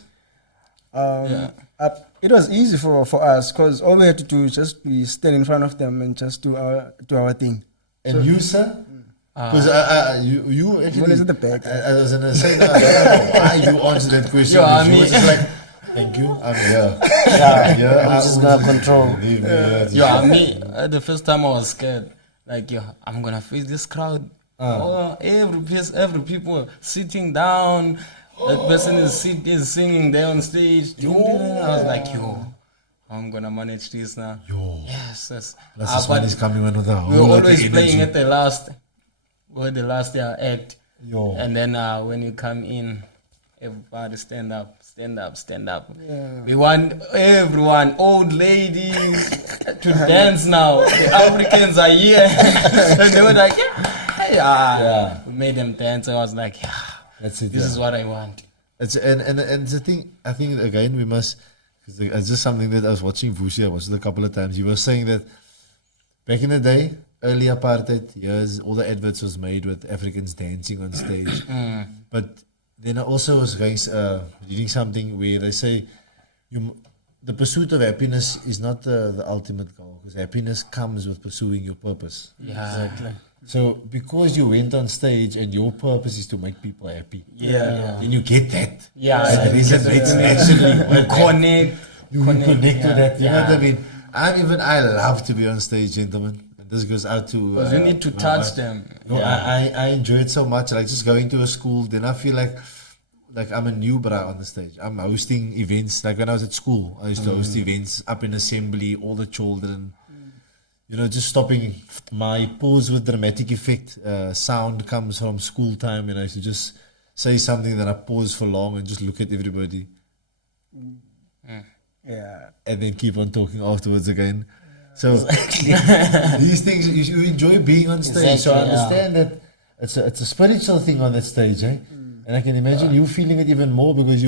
It was easy for us because all we had to do is just be stand in front of them and just do our thing. And you, sir? Because you actually... Well, is it the back? I was going to say, no, I don't know why you answered that question. Yo, I You mean- was just like, thank you, I'm here. Yeah, I'm just gonna control. Leave me here. Yeah, me the first time I was scared. Like, I'm gonna face this crowd. Every people sitting down. That person is singing there on stage. I was like, I'm gonna manage this now. Yes. Plus Ah, this one but is coming on with a we were whole lot of always energy. playing at the last act. Yo. And then when you come in, everybody stand up. Yeah. We want everyone, old ladies, to dance now. The Africans are here. And they were like, yeah. We made them dance. I was like, That's it. this is what I want. And the thing, I think again we must, because it's just something that I was watching Vusi, I watched it a couple of times. He was saying that back in the day, early apartheid years, all the adverts was made with Africans dancing on stage. But then I also was reading something where they say the pursuit of happiness is not the ultimate goal, because happiness comes with pursuing your purpose. Yeah, exactly. So because you went on stage and your purpose is to make people happy, then you get that. Yeah, That resonates naturally. Connect. You connect to that. You know what I Yeah. mean? I love to be on stage, gentlemen. And this goes out to. Because you need to my touch wife. them. No, I enjoy it so much. Like just going to a school, then I feel like I'm a new bra on the stage. I'm hosting events. Like when I was at school, I used to host events up in assembly, all the children. You know, just stopping my pause with dramatic effect. Sound comes from school time, and I used to just say something, then I pause for long and just look at everybody. Yeah. And then keep on talking afterwards again. So these things, you enjoy being on stage. So I understand that it's a spiritual thing on that stage, eh? And I can imagine you feeling it even more because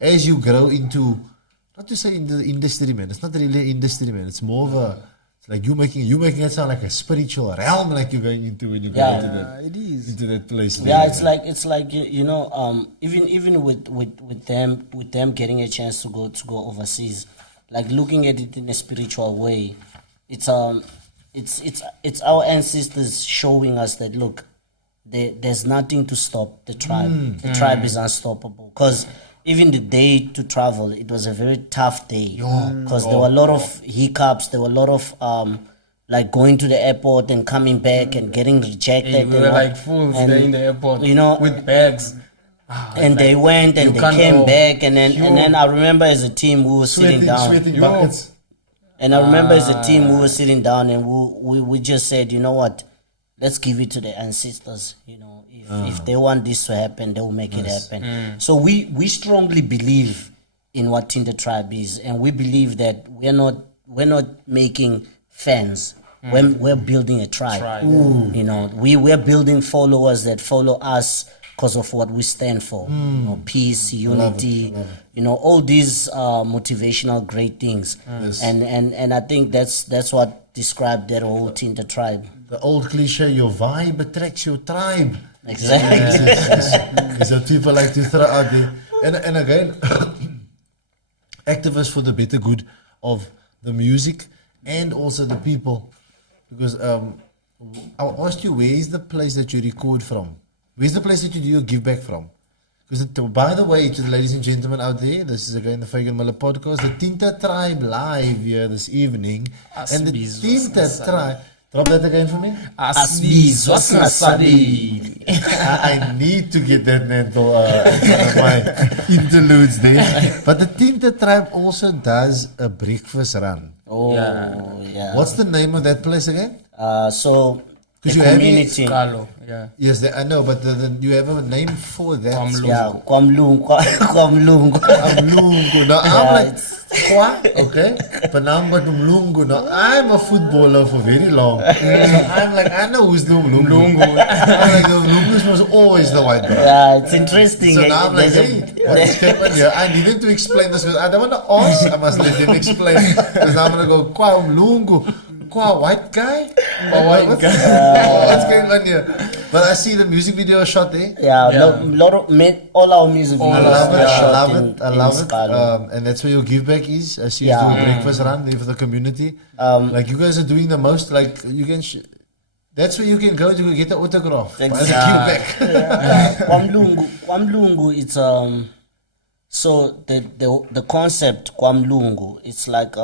as you grow into, not to say in the industry, man. It's not really an industry, man. It's more of it's like you making it sound like a spiritual realm, like you're going into when you go into that place. Yeah, it's like you know, even with them getting a chance to go overseas, like looking at it in a spiritual way, it's our ancestors showing us that look, there's nothing to stop the tribe. The tribe is unstoppable. Because even the day to travel, it was a very tough day. Because there were a lot of hiccups. There were a lot of like going to the airport and coming back and getting rejected. We were like fools there in the airport, you know, with bags. And they went and they came back, and then I remember as a team we were sitting down. Sweating buckets. And I remember as a team we were sitting down and we just said, you know what, let's give it to the ancestors. You know, if they want this to happen, they will make it happen. So we strongly believe in what Tintatribe is, and we believe that we're not making fans. We're building a tribe. You know, we're building followers that follow us because of what we stand for. You know, peace, unity, you know, all these motivational great things. And I think that's what described that whole Tintatribe. The old cliche, your vibe attracts your tribe. Exactly. So people like to throw out there. And again, activists for the better good of the music and also the people. Because I asked you, where is the place that you record from? Where's the place that you do your give back from? Because by the way, to the ladies and gentlemen out there, this is again the Fagan Muller podcast, the Tintatribe live here this evening. And the Tintatribe, drop that again for me. I need to get that mental my interludes there. But the Tintatribe also does a breakfast run. Oh, yeah. What's the name of that place again? So because the you community. Siqalo, yeah. Yes, I know, but you have a name for that. Kwamlungu. Now I'm like, okay, but now I'm going to Mlungu. Now I'm a footballer for very long, so I'm like, I know who's the Mlungu. I'm like, the Mlungu was always the white guy. Yeah, it's interesting. So now I'm like, hey, what's happened here? I needed to explain this because I don't want to ask. I must let them explain. Because now I'm going to go, Kwa Mlungu. White guy? What's going on here? But I see the music video shot there. All our music videos. I love it. And that's where your give back is. I see you do a breakfast run there for the community. Like you guys are doing the most. Like you can. That's where you can go to get the autograph. Buy the give back. Kwamlungu. It's so the concept Kwamlungu. It's like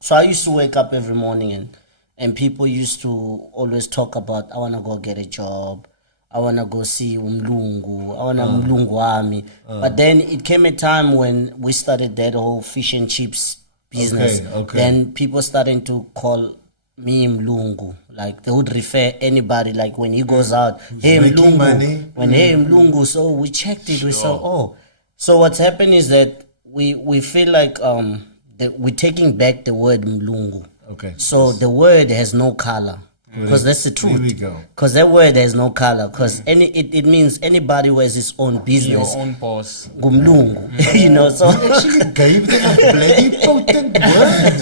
So I used to wake up every morning and people used to always talk about, I want to go get a job. I want to go see Umlungu. I want to Umlungu Wami. But then it came a time when we started that whole fish and chips business. Okay. Then people started to call me Mlungu. Like they would refer anybody, like when he goes out, hey Mlungu. Money. Hey Mlungu. So we checked it. We saw, So what's happened is that we feel like that we're taking back the word Mlungu. Okay. So the word has no color. Because that's the truth. There we go. Because that word has no color. Because it means anybody who has his own business. Your own boss. Gumlungu. You know, so You actually gave them a bloody potent word.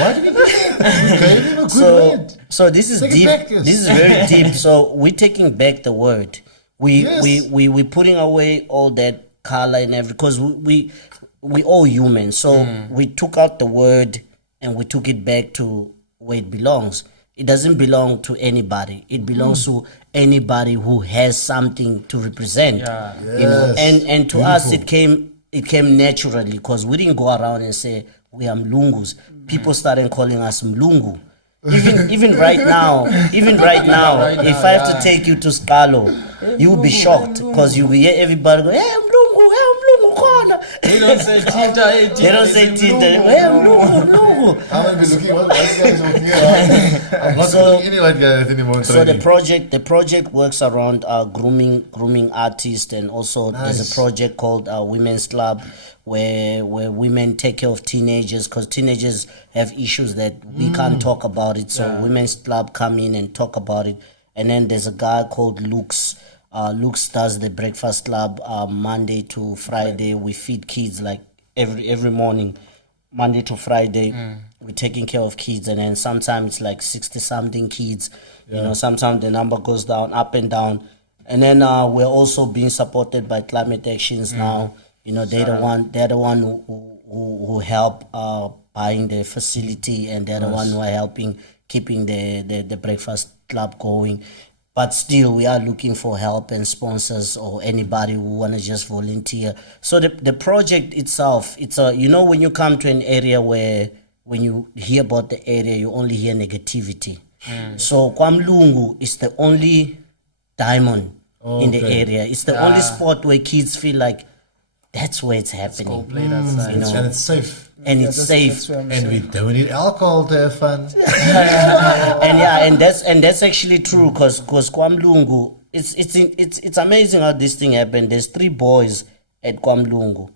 Why did you gave them a good word? So this is Take it deep. back, yes. This is very deep. So we're taking back the word. We're putting away all that color and everything. Because we all human. So we took out the word and we took it back to where it belongs. It doesn't belong to anybody. It belongs to anybody who has something to represent. Yeah. You know, and to us Beautiful. it came naturally because we didn't go around and say we are Mlungus. People started calling us Mlungu. Even right now, if I have to take you to Siqalo, you will be shocked because you will hear everybody go, hey Mlungu, They don't say Tinta, hey, Tinta. They don't say Tinta. Hey, Mlungu. I'm gonna be looking what white guys walking around. I'm not calling any white guy anymore. So the project works around grooming artists, and also there's a project called Women's Club, where women take care of teenagers, because teenagers have issues that we can't talk about it. So Women's Club come in and talk about it. And then there's a guy called Luke's. Luke's does the breakfast club Monday to Friday. We feed kids like every morning, Monday to Friday. We're taking care of kids, and then sometimes it's like 60-something kids. You know, sometimes the number goes down, up and down. And then we're also being supported by Climate Actions now. You know, they're the one who help buying the facility, and they're the one who are helping keeping the breakfast club going. But still, we are looking for help and sponsors or anybody who want to just volunteer. So the project itself, it's you know, when you come to an area where when you hear about the area, you only hear negativity. So KwaMlungu is the only diamond in the area. It's the only spot where kids feel like that's where it's happening. Go play that side. You know? And it's safe. And it's safe. And we don't need alcohol to have fun. and that's actually true, because KwaMlungu, it's amazing how this thing happened. There's 3 boys at KwaMlungu.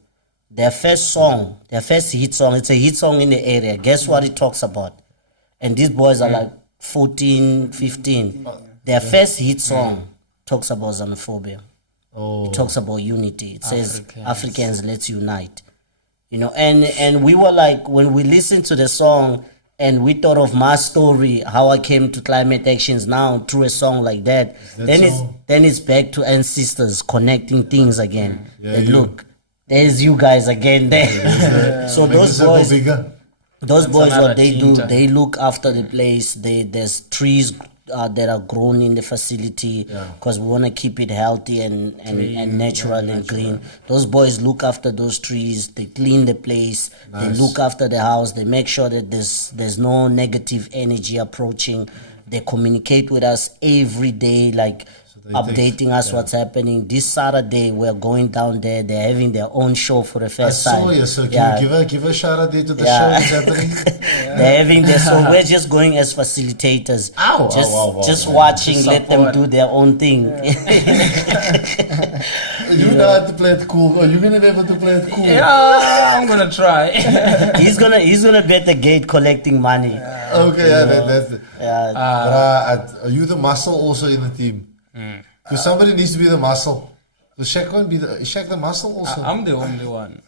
Their first hit song, it's a hit song in the area. Guess what it talks about? And these boys are like 14, 15. Their first hit song talks about xenophobia. It talks about unity. It says Africans, let's unite. You know, and we were like, when we listened to the song and we thought of my story, how I came to Climate Actions now through a song like that, then it's back to ancestors connecting things again. Look, there's you guys again there. So those boys, what they do, they look after the place. There's trees that are grown in the facility, because we want to keep it healthy and natural and green. Those boys look after those trees. They clean the place. They look after the house. They make sure that there's no negative energy approaching. They communicate with us every day, like updating us what's happening. This Saturday we're going down there. They're having their own show for the first time. So can you give a shout out there to the show that's happening? They're having their, so we're just going as facilitators. Just watching, let them do their own thing. You know how to play it cool. Are you gonna be able to play it cool? Yeah, I'm gonna try. He's gonna be at the gate collecting money. Okay, that's it. Are you the muscle also in the team? Because somebody needs to be the muscle. So Shaq won't be Shaq the muscle also? I'm the only one.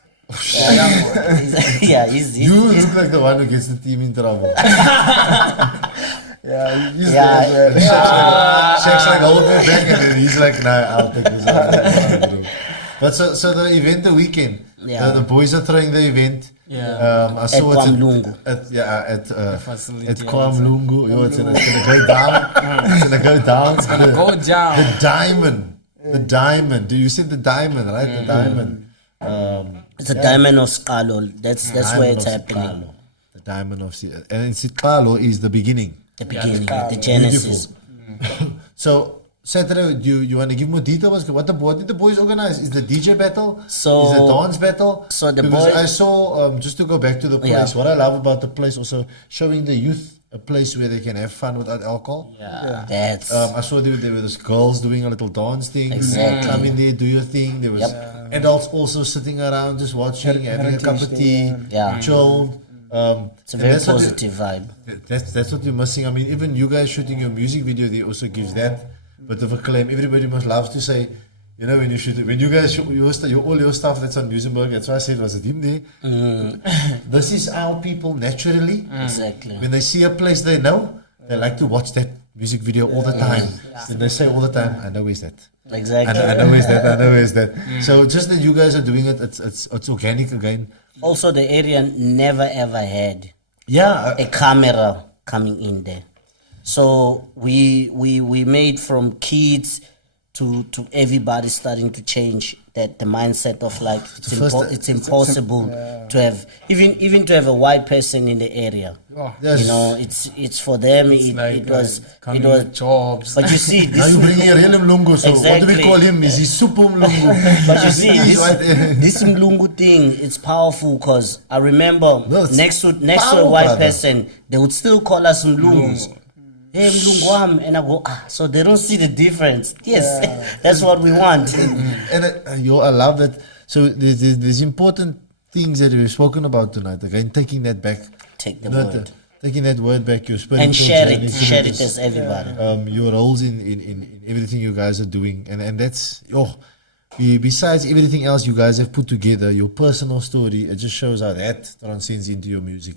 He's you look like the one who gets the team in trouble. Shaq's like, hold me back, and then he's like, nah, I'll take this one. But so the event, the weekend, the boys are throwing the event. I saw at KwaMlungu. At KwaMlungu. Yo, it's gonna go down. It's gonna go down. It's gonna go down. The diamond. Do you see the diamond, right? The diamond. It's a diamond of Siqalo. That's where it's happening. The diamond of Siqalo. And Siqalo is the beginning. The beginning, the genesis. So Saturday, do you want to give more details? What did the boys organize? Is the DJ battle? Is the dance battle? So the because I saw, just to go back to the place, what I love about the place, also showing the youth a place where they can have fun without alcohol. That's. I saw there were those girls doing a little dance thing. Exactly. Come in there, do your thing. There was adults also sitting around, just watching, having a cup of tea, chilled. It's a very positive vibe. That's what you're missing. I mean, even you guys shooting your music video, they also gives that bit of a claim. Everybody must love to say, you know, when you guys shoot all your stuff that's on Musenberg, that's why I said, was it him there? This is our people naturally. Exactly. When they see a place they know, they like to watch that music video all the time. And they say all the time, I know where's that. Exactly. I know where's that. So just that you guys are doing it, it's organic again. Also, the area never ever had a camera coming in there. So we made from kids to everybody starting to change the mindset of like it's impossible to have even to have a white person in the area. Yes. You know, it's for them. It was jobs. But you see, Now this, you bring a real Mlungu, so what do we Exactly. call him? Is he Super Mlungu? but you see, Right. this Mlungu thing, it's powerful because I remember No, it's next to a powerful, white brother. person, they would still call us Mlungus. Hey, Mlungwam, and I go, so they don't see the difference. Yes, that's what we want. And I love that. So there's important things that we've spoken about tonight. Again, taking that back. Take the Not word. taking that word back, your spiritual And share journey, it as everybody. your roles in everything you guys are doing, and that's besides everything else you guys have put together, your personal story, it just shows how that transcends into your music.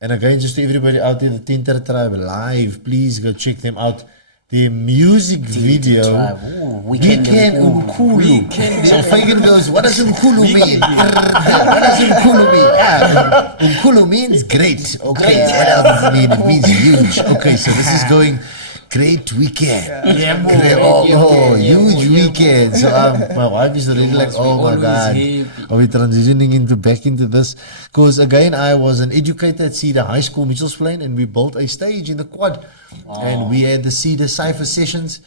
And again, just to everybody out there, the Tintatribe live, please go check them out. Their music video. Weekend Nkulu. So Fagan goes, what does Nkulu mean? What does Nkulu mean? Nkulu means great. Okay, what else does it mean? It means huge. Okay, so this is going great weekend. Huge weekend. So my wife is already like, oh my God. Are we transitioning back into this? Because again, I was an educator at Cedar High School, Mitchell's Plain, and we built a stage in the quad. And we had the Cedar Cypher sessions,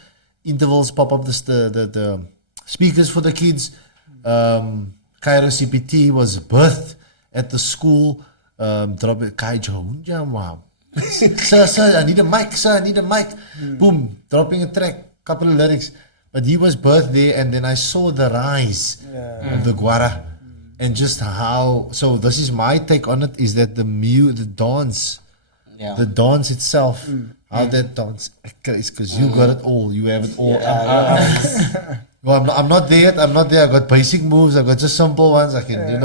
intervals, pop up the speakers for the kids. Cairo CPT was birthed at the school. Drop it, Sir, I need a mic, sir, I need a mic. Boom, dropping a track, couple of lyrics. But he was birthed there, and then I saw the rise of the Guara. And just how, so this is my take on it, is that the dance, the dance itself, how that dance is, because you got it all, you have it all. Well, I'm not there yet, I got basic moves, I got just simple ones, I can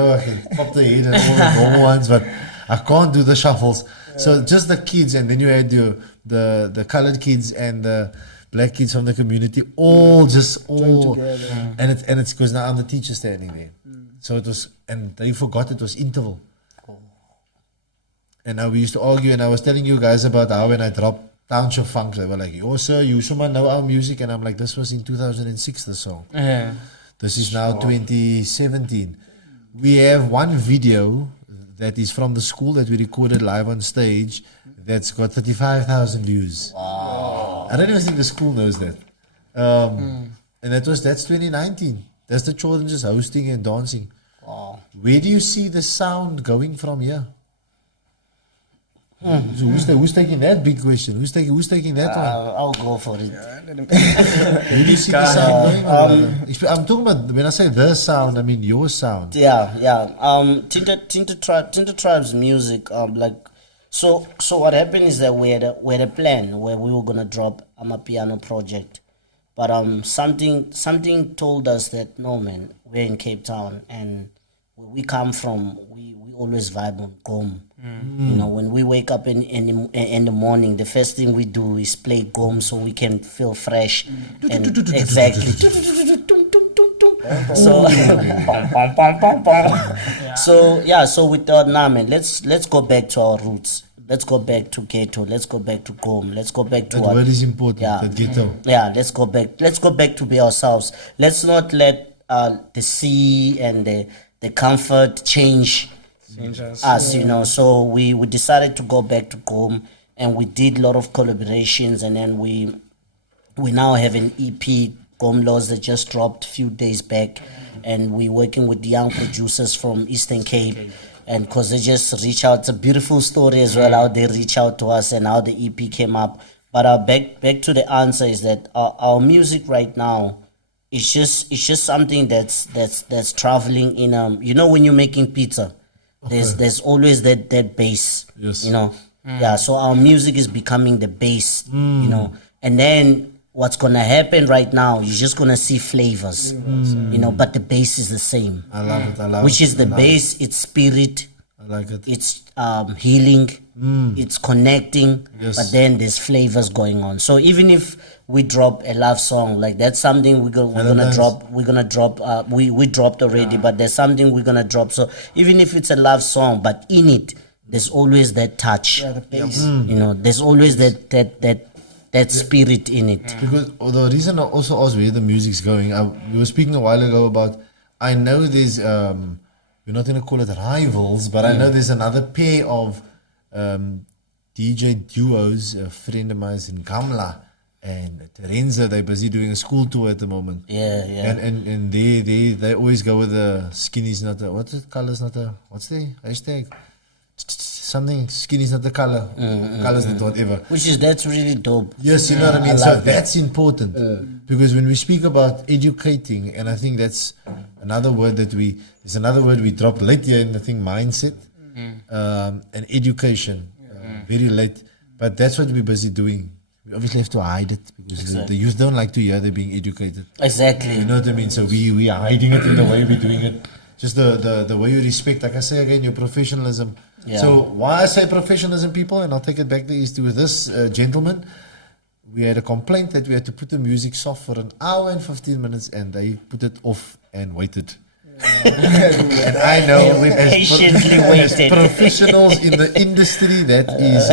pop the head and all the normal ones, but I can't do the shuffles. So just the kids, and then you had the colored kids and the black kids from the community, all together. And it's because now I'm the teacher standing there. So it was, and they forgot it was interval. And now we used to argue, and I was telling you guys about how when I dropped Township Funk, they were like, oh sir, you should know our music, and I'm like, this was in 2006, the song. This is now 2017. We have one video that is from the school that we recorded live on stage that's got 35,000 views. Wow. I don't even think the school knows that. And that's 2019. That's the children just hosting and dancing. Wow. Where do you see the sound going from here? So who's taking that big question? Who's taking that one? I'll go for it. Where do you see the sound going? I'm talking about, when I say the sound, I mean your sound. Tintatribe's music, so what happened is that we had a plan where we were gonna drop amapiano project, but something told us that no man, we're in Cape Town, and where we come from, we always vibe on gom. You know, when we wake up in the morning, the first thing we do is play gom so we can feel fresh. And exactly. So so we thought, nah man, let's go back to our roots. Let's go back to ghetto. Let's go back to gom. Let's go back to That word is important. That ghetto. Yeah, let's go back. Let's go back to be ourselves. Let's not let the sea and the comfort change us, you know. So we decided to go back to gom, and we did a lot of collaborations, and then we now have an EP, Gom Laws, that just dropped a few days back, and we're working with young producers from Eastern Cape, and because they just reach out. It's a beautiful story as well how they reach out to us and how the EP came up. But back to the answer is that our music right now, it's just something that's traveling in you know, when you're making pizza, there's always that base. Yes. You know. Yeah, so our music is becoming the base, you know. And then what's gonna happen right now, you're just gonna see flavors, you know, but the base is the same. I love it. Which is the base, it's spirit, I like it. it's healing, it's connecting, Yes. but then there's flavors going on. So even if we drop a love song, like that's something we're gonna drop. We dropped already, but there's something we're gonna drop. So even if it's a love song, but in it, there's always that touch. The bass. You know, there's always that spirit in it. Because the reason I also asked where the music's going, we were speaking a while ago about I know there's we're not going to call it rivals, but I know there's another pair of DJ duos. A friend of mine is in Gamla and Terenza. They're busy doing a school tour at the moment. Yeah. And they always go with the skinny's not the what's it colors not the what's the hashtag something skinny's not the color colors not whatever. That's really dope. Yes, you know what I mean. So that's important because when we speak about educating, and I think that's another word that we dropped late here in the thing mindset and education, very late. But that's what we're busy doing. We obviously have to hide it because the youth don't like to hear they're being educated. Exactly. You know what I mean? So we are hiding it in the way we're doing it. Just the way you respect, like I say again, your professionalism. Yeah. So why I say professionalism, people, and I'll take it back is to this gentleman. We had a complaint that we had to put the music soft for an hour and 15 minutes, and they put it off and waited. And I know we patiently as professionals in the industry, that is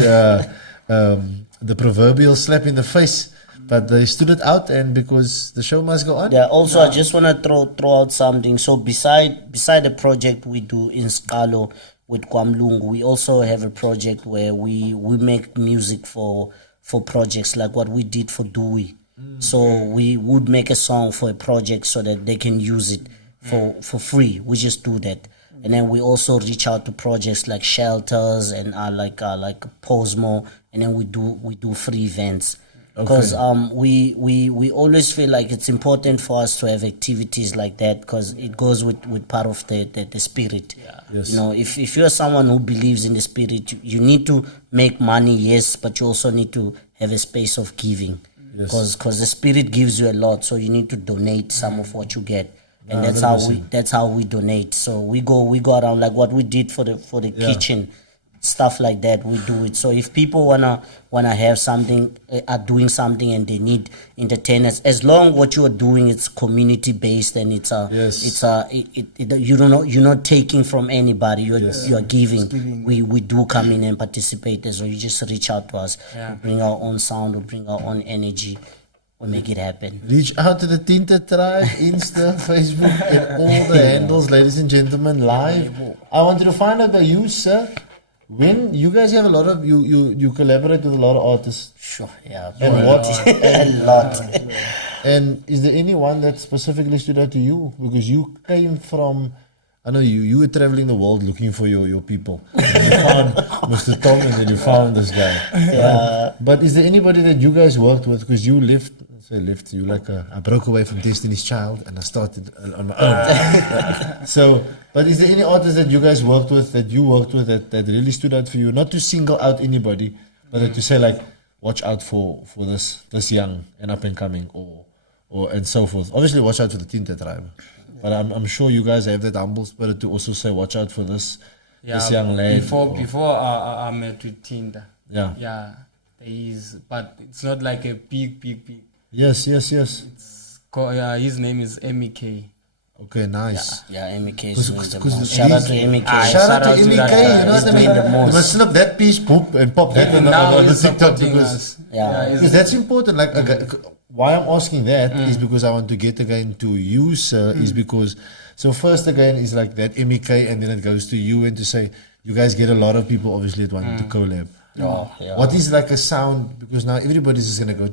the proverbial slap in the face. But they stood it out, and because the show must go on. Yeah. Also, I just want to throw out something. So beside the project we do in Siqalo with Kwamlungu, we also have a project where we make music for projects like what we did for Dewey. So we would make a song for a project so that they can use it for free. We just do that. And then we also reach out to projects like shelters and like Posmo, and then we do free events. Because we always feel like it's important for us to have activities like that because it goes with part of the spirit. Yeah. Yes. You know, if you're someone who believes in the spirit, you need to make money, yes, but you also need to have a space of giving. Because the spirit gives you a lot, so you need to donate some of what you get. And that's how we donate. So we go around like what we did for the kitchen. Stuff like that, we do it. So if people wanna have something, are doing something, and they need entertainers, as long what you are doing it's community based and you're not taking from anybody. You are giving. We do come in and participate. So you just reach out to us. We bring our own sound. We bring our own energy. We make it happen. Reach out to the Tintatribe, Insta, Facebook, and all the handles, ladies and gentlemen, live. I wanted to find out by you, sir. When you guys have a lot of you collaborate with a lot of artists. Sure, yeah. And what? A lot. And is there anyone that specifically stood out to you? Because you came from, I know you were traveling the world looking for your people. And you found Mr. Tom, and then you found this guy. Yeah. But is there anybody that you guys worked with? Because you you like I broke away from Destiny's Child and I started on my own. So, but is there any artists that you guys worked with that that really stood out for you? Not to single out anybody, but that you say like, watch out for this young and up and coming or and so forth. Obviously, watch out for the Tintatribe. But I'm sure you guys have that humble spirit to also say, watch out for this young lad. Before I met with Tinta. Yeah. Yeah. There is, but it's not like a big. Yes. His name is MEK. Okay, nice. Yeah, MEK is the most. Shout out to MEK. Shout out to MEK. You know what I mean? You must slip that piece, poop, and pop that on the TikTok because that's important. Like, why I'm asking that is because I want to get again to you, sir. Is because first again is like that MEK, and then it goes to you and to say you guys get a lot of people obviously that want to collab. What is like a sound? Because now everybody's just gonna go.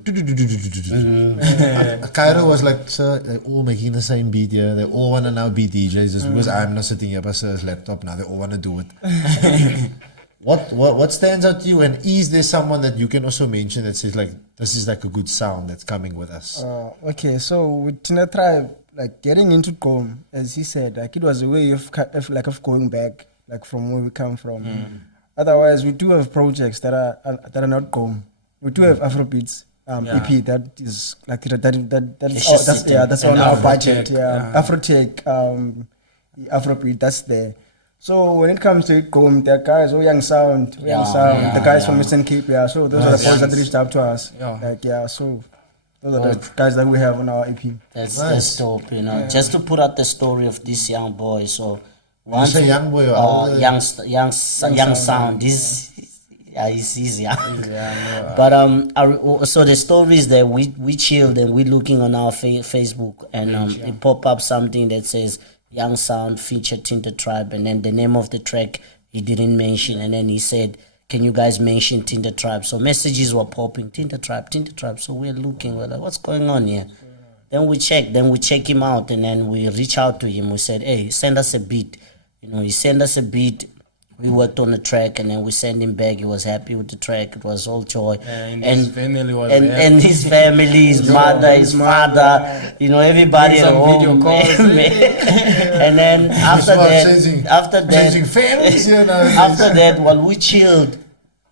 Cairo was like, sir, they're all making the same beat here. They all wanna now be DJs just because I'm not sitting here by sir's laptop. Now they all wanna do it. What stands out to you? And is there someone that you can also mention that says like this is like a good sound that's coming with us? Okay, so with Tintatribe, like getting into Gqom, as he said, like it was a way of going back, like from where we come from. Otherwise, we do have projects that are not Gqom. We do have Afrobeats EP that is like that's on our budget. Afrotech, Afrobeat, that's there. So when it comes to Gqom, there are guys young sound. The guys from Eastern Cape, so those are the boys that reached out to us. So those are the guys that we have on our EP. That's dope, you know. Just to put out the story of this young boy, so. Once a young boy or young sound. He's young. But so the story is that we chilled and we're looking on our Facebook and it pop up something that says Young Sound featured Tintatribe, and then the name of the track he didn't mention, and then he said, can you guys mention Tintatribe? So messages were popping, Tintatribe. So we're looking, we're like, what's going on here? Then we check him out, and then we reach out to him. We said, hey, send us a beat. He sent us a beat. We worked on the track, and then we sent him back. He was happy with the track. It was all joy. Yeah, and his family was and his family, his mother, his father, everybody at home. Video calls. And then after that, changing families, after that, while we chilled,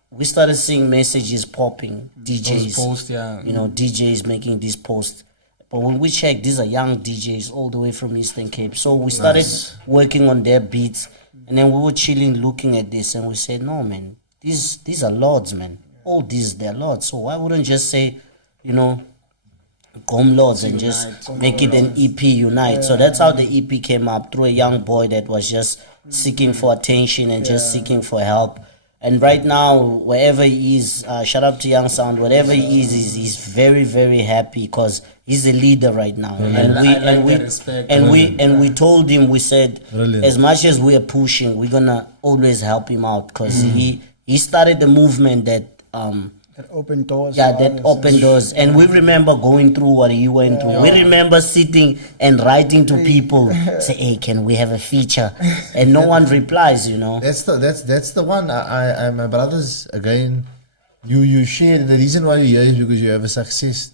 we started seeing messages popping. DJs, posts, yeah. DJs making these posts. But when we checked, these are young DJs all the way from Eastern Cape. So we started working on their beats. And then we were chilling, looking at this, and we said, no, man, these are lords, man. All these, they're lords. So why wouldn't just say, Gom Lords and just make it an EP, Unite. So that's how the EP came up, through a young boy that was just seeking for attention and just seeking for help. And right now, wherever he is, shout out to Young Sound, whatever he is, he's very, very happy because he's a leader right now. And we told him, we said, as much as we are pushing, we're gonna always help him out because he started the movement that that opened doors. Yeah, that opened doors. And we remember going through what he went through. We remember sitting and writing to people, say, hey, can we have a feature? And no one replies, That's the one. I my brothers, again, you shared the reason why you're here is because you have a success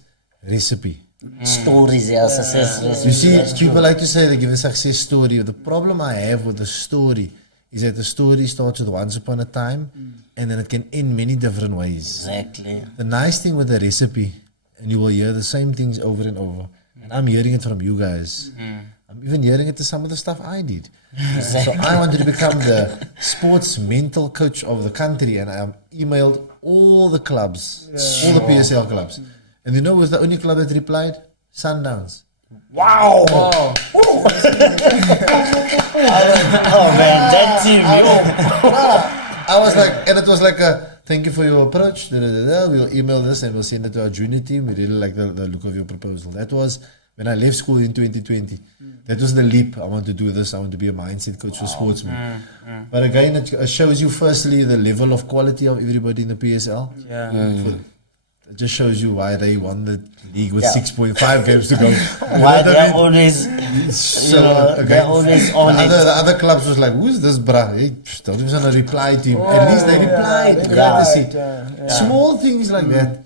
recipe. Stories, success recipes. You see, people like to say they give a success story. The problem I have with the story is that the story starts with once upon a time, and then it can end many different ways. Exactly. The nice thing with the recipe, and you will hear the same things over and over, and I'm hearing it from you guys. I'm even hearing it to some of the stuff I did. So I wanted to become the sports mental coach of the country, and I emailed all the clubs, all the PSL clubs. And who was the only club that replied? Sundowns. Wow! Oh man, that team, I was like, and it was like thank you for your approach. We'll email this and we'll send it to our junior team. We really like the look of your proposal. That was when I left school in 2020. That was the leap. I want to do this. I want to be a mindset coach for sportsmen. But again, it shows you firstly the level of quality of everybody in the PSL. It just shows you why they won the league with 6.5 games to go. Why they're always, they're always on it. The other clubs was like, who's this bruh? Hey, don't even want to reply to him. At least they replied. Small things like that.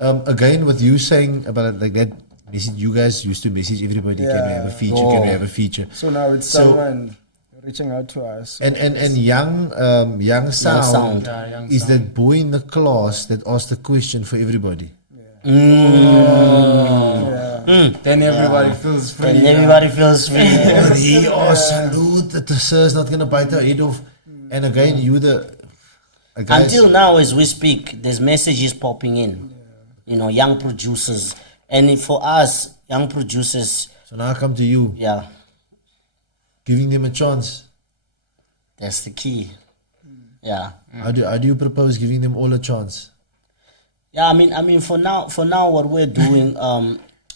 Again, with you saying about it like that, message, you guys used to message everybody, can we have a feature, can we have a feature? So now it's someone reaching out to us. And young sound is that boy in the class that asked the question for everybody. Then everybody feels free. He salute that the sir's not gonna bite our head off. And again, until now as we speak, there's messages popping in. Young producers. And for us, young producers. So now I come to you. Yeah. Giving them a chance. That's the key. Yeah. How do you propose giving them all a chance? Yeah, I mean, for now, what we're doing,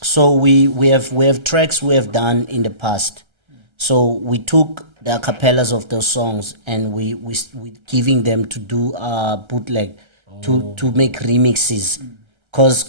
so we have tracks we have done in the past. So we took the acapellas of those songs and we giving them to do bootleg, to make remixes, cause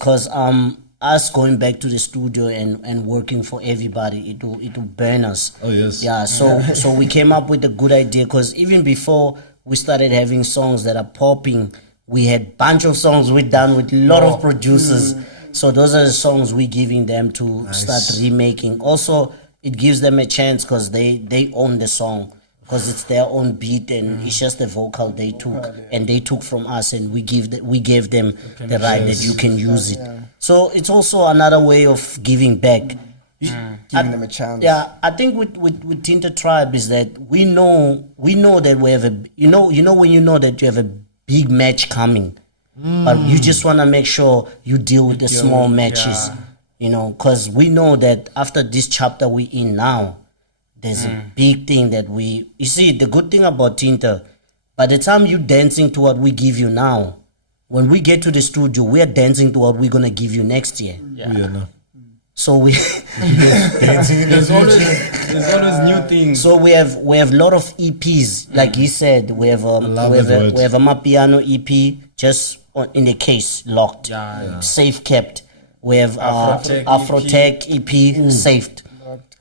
us going back to the studio and working for everybody, it will burn us. Oh yes. Yeah. So we came up with a good idea, because even before we started having songs that are popping, we had bunch of songs we done with a lot of producers. So those are the songs we giving them to start remaking. Also, it gives them a chance because they own the song, because it's their own beat and it's just the vocal they took, and they took from us, and we gave them the right that you can use it. So it's also another way of giving back. Giving them a chance. Yeah, I think with Tintatribe is that we know that we have a when you know that you have a big match coming, but you just want to make sure you deal with the small matches, because we know that after this chapter we in now, there's a big thing that you see, the good thing about Tinta, by the time you dancing to what we give you now, when we get to the studio, we are dancing to what we're going to give you next year. Yeah. So we Dancing in the There's always, future. there's always new things. so we have a lot of EPs, like he said. We have love that word. we have a amapiano EP just in a case locked, safe kept. We have Afrotech Afrotech EP saved.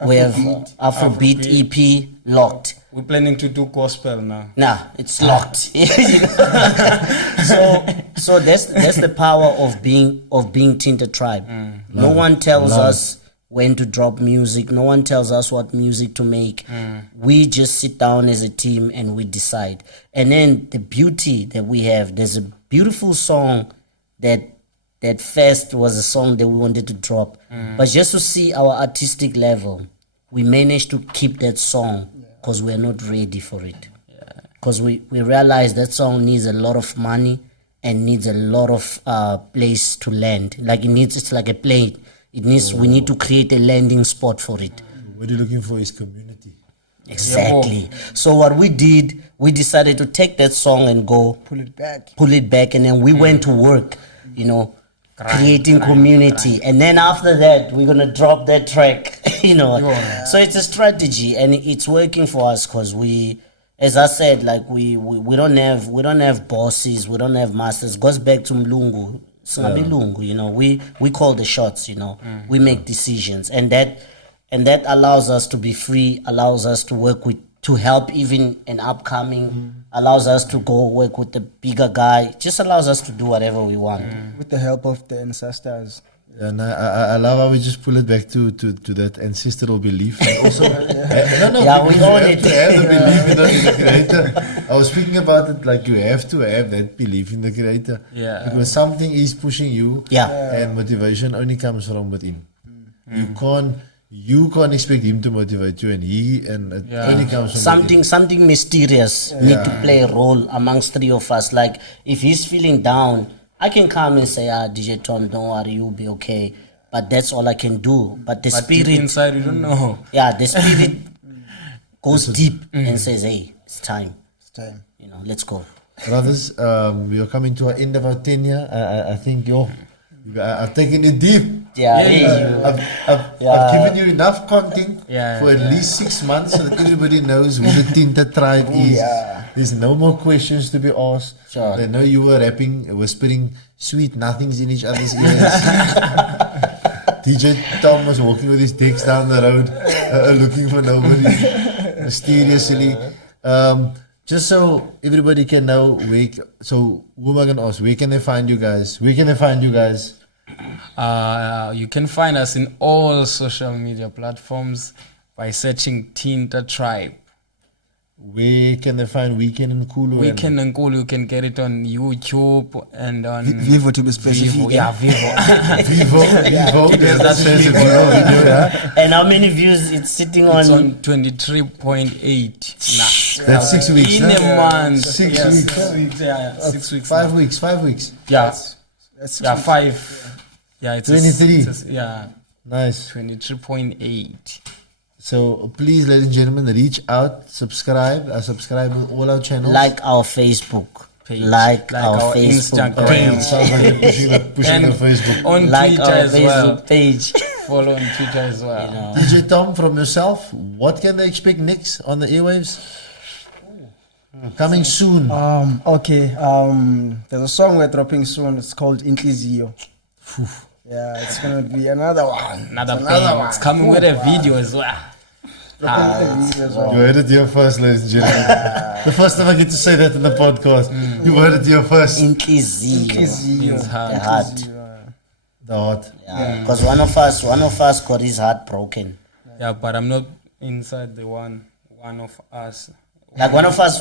We have Afrobeat EP locked. We're planning to do gospel now. Nah, it's locked. so that's the power of being Tintatribe. No one tells us when to drop music. No one tells us what music to make. We just sit down as a team and we decide. And then the beauty that we have, there's a beautiful song that first was a song that we wanted to drop. But just to see our artistic level, we managed to keep that song because we're not ready for it. Because we realized that song needs a lot of money and needs a lot of place to land. Like it's like a plane. We need to create a landing spot for it. What you're looking for is community. Exactly. So what we did, we decided to take that song and go Pull it back. and then we went to work, creating community. And then after that, we're gonna drop that track, So it's a strategy and it's working for us because we, as I said, like we don't have bosses, we don't have masters. Goes back to Mlungu. Lungu, we call the shots, we make decisions, and that allows us to be free, allows us to work to help even an upcoming, allows us to go work with the bigger guy, just allows us to do whatever we want. With the help of the ancestors. And I love how we just pull it back to that ancestral belief. And also, we own it. To have the belief in the creator. I was speaking about it like you have to have that belief in the creator. Yeah. Because something is pushing you. Yeah. And motivation only comes from within. You can't expect him to motivate you, and it only comes from something mysterious need to play a role amongst three of us. Like if he's feeling down, I can come and say, DJ Tom, don't worry, you'll be okay. But that's all I can do. But the spirit deep inside, you don't know. Yeah, the spirit goes deep and says, hey, it's time. Let's go. Brothers, we are coming to an end of our tenure. I think I've taken it deep. I've given you enough content for at least 6 months so that everybody knows who the Tintatribe is. There's no more questions to be asked. Sure. They know you were rapping, whispering sweet nothings in each other's ears. DJ Tom was walking with his decks down the road, looking for nobody, mysteriously. Just so everybody can know, who am I going to ask? Where can they find you guys? You can find us in all social media platforms by searching Tintatribe. Where can they find Weekend and Kulu? Weekend and Kulu, you can get it on YouTube and on Vivo to be specific. Vivo. Vivo. That's a Vivo video, yeah. And how many views it's sitting on? It's on 23.8. That's 6 weeks. In a month. 6 weeks. Yeah, 6 weeks. 5 weeks. 5 weeks. Yeah. That's 5. Yeah, it's 23. Yeah. Nice. 23.8. So please, ladies and gentlemen, reach out, subscribe with all our channels. Like our Facebook page. Like our Facebook page. Sounds like you're pushing the Facebook. On like Twitter our as well. Facebook page. Follow on Twitter as well. DJ Tom, from yourself, what can they expect next on the airwaves? Coming soon. Okay. There's a song we're dropping soon. It's called Inklizio. Yeah, it's gonna be another one. Another one. It's coming with a video as well. You heard it here first, ladies and gentlemen. The first time I get to say that in the podcast. You heard it here first. Inklizio. Means heart. The heart. The heart. Yeah. Because one of us got his heart broken. Yeah, but I'm not inside the one of us. Like one of us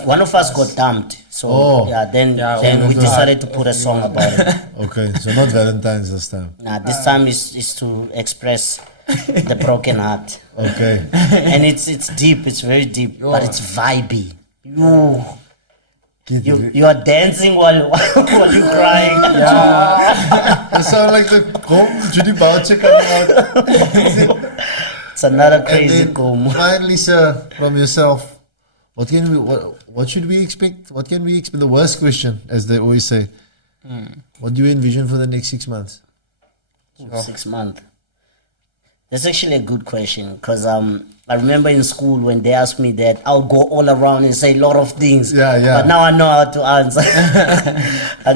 got dumped. So then we decided to put a song about it. Okay, so not Valentine's this time. Nah, this time is to express the broken heart. Okay. And it's deep, it's very deep, but it's vibey. You are dancing while you crying. Yeah. It sounds like the Judy Boucher coming out. It's another crazy comb. Finally, sir, from yourself, what should we expect? What can we expect? The worst question, as they always say. What do you envision for the next 6 months? 6 months. That's actually a good question because I remember in school when they asked me that, I'll go all around and say a lot of things. Yeah. But now I know how to answer. I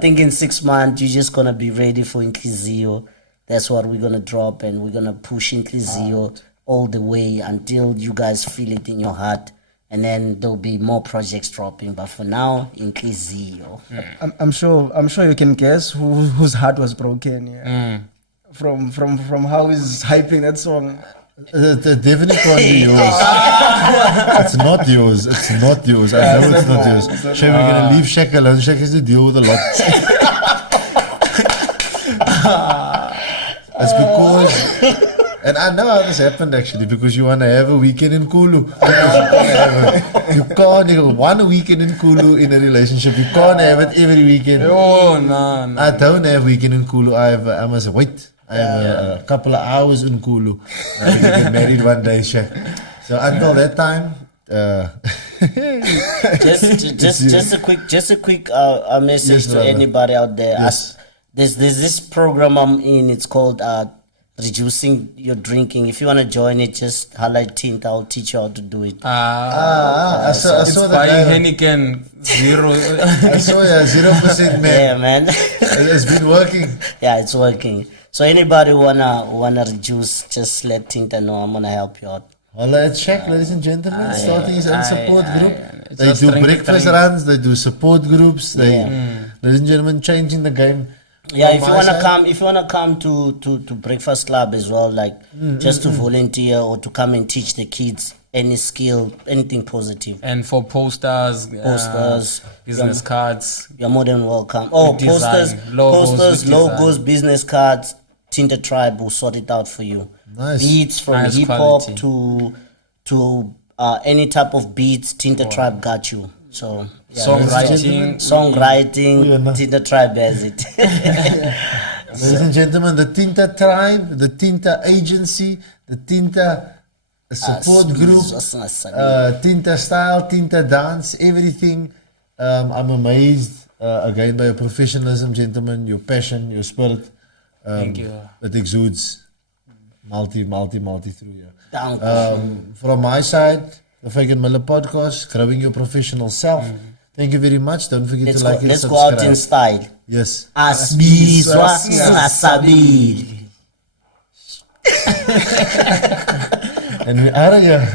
think in 6 months you're just gonna be ready for Inklizio. That's what we're gonna drop, and we're gonna push Inklizio all the way until you guys feel it in your heart. And then there'll be more projects dropping. But for now, Inklizio. I'm sure you can guess whose heart was broken. Yeah. From how he's hyping that song. The definitely can't be yours. It's not yours. It's not yours. I know it's not yours. Shay, we're gonna leave Shaq alone. Shaq has to deal with a lot. It's because, and I know how this happened actually, because you want to have a weekend in Kulu. You can't want a weekend in Kulu in a relationship. You can't have it every weekend. Oh, no. I don't have weekend in Kulu. I must wait. I have a couple of hours in Kulu. We can get married one day, Shaq. So until that time, just a quick message Yes, to anybody out there. Yes. There's this program I'm in. It's called Reducing Your Drinking. If you want to join it, just highlight Tint. I'll teach you how to do it. I saw It's that buying guy. Heineken 0. I saw 0% man. Yeah, man. It's been working. Yeah, it's working. So anybody wanna reduce, just let Tinta know. I'm gonna help you out. Holla at Shaq, ladies and gentlemen, starting his own support group. They Just do drink, breakfast drink. runs, they do support groups, ladies and gentlemen, changing the game. Yeah, From if you my wanna side, come, if you wanna come to Breakfast Club as well, like just to volunteer or to come and teach the kids any skill, anything positive. And for posters, business cards. You're more than welcome. Oh, We design posters, we logos, design. business cards. Tintatribe will sort it out for you. Nice. Beats from Nice hip hop quality. to any type of beats. Tintatribe got you. So yeah, Songwriting. We are not- Tintatribe has it. ladies and gentlemen, the Tintatribe, the Tinta Agency, the Tinta support group, Tinta Style, Tinta Dance, everything. I'm amazed again by your professionalism, gentlemen, your passion, your spirit. Thank you. It exudes multi through you. Dank u. From my side, the Fagan Muller podcast, growing your professional self. Thank you very much. Don't forget Let's to like go, and let's go subscribe. out in style. Yes. Asbizwa singasabili. And we out of here.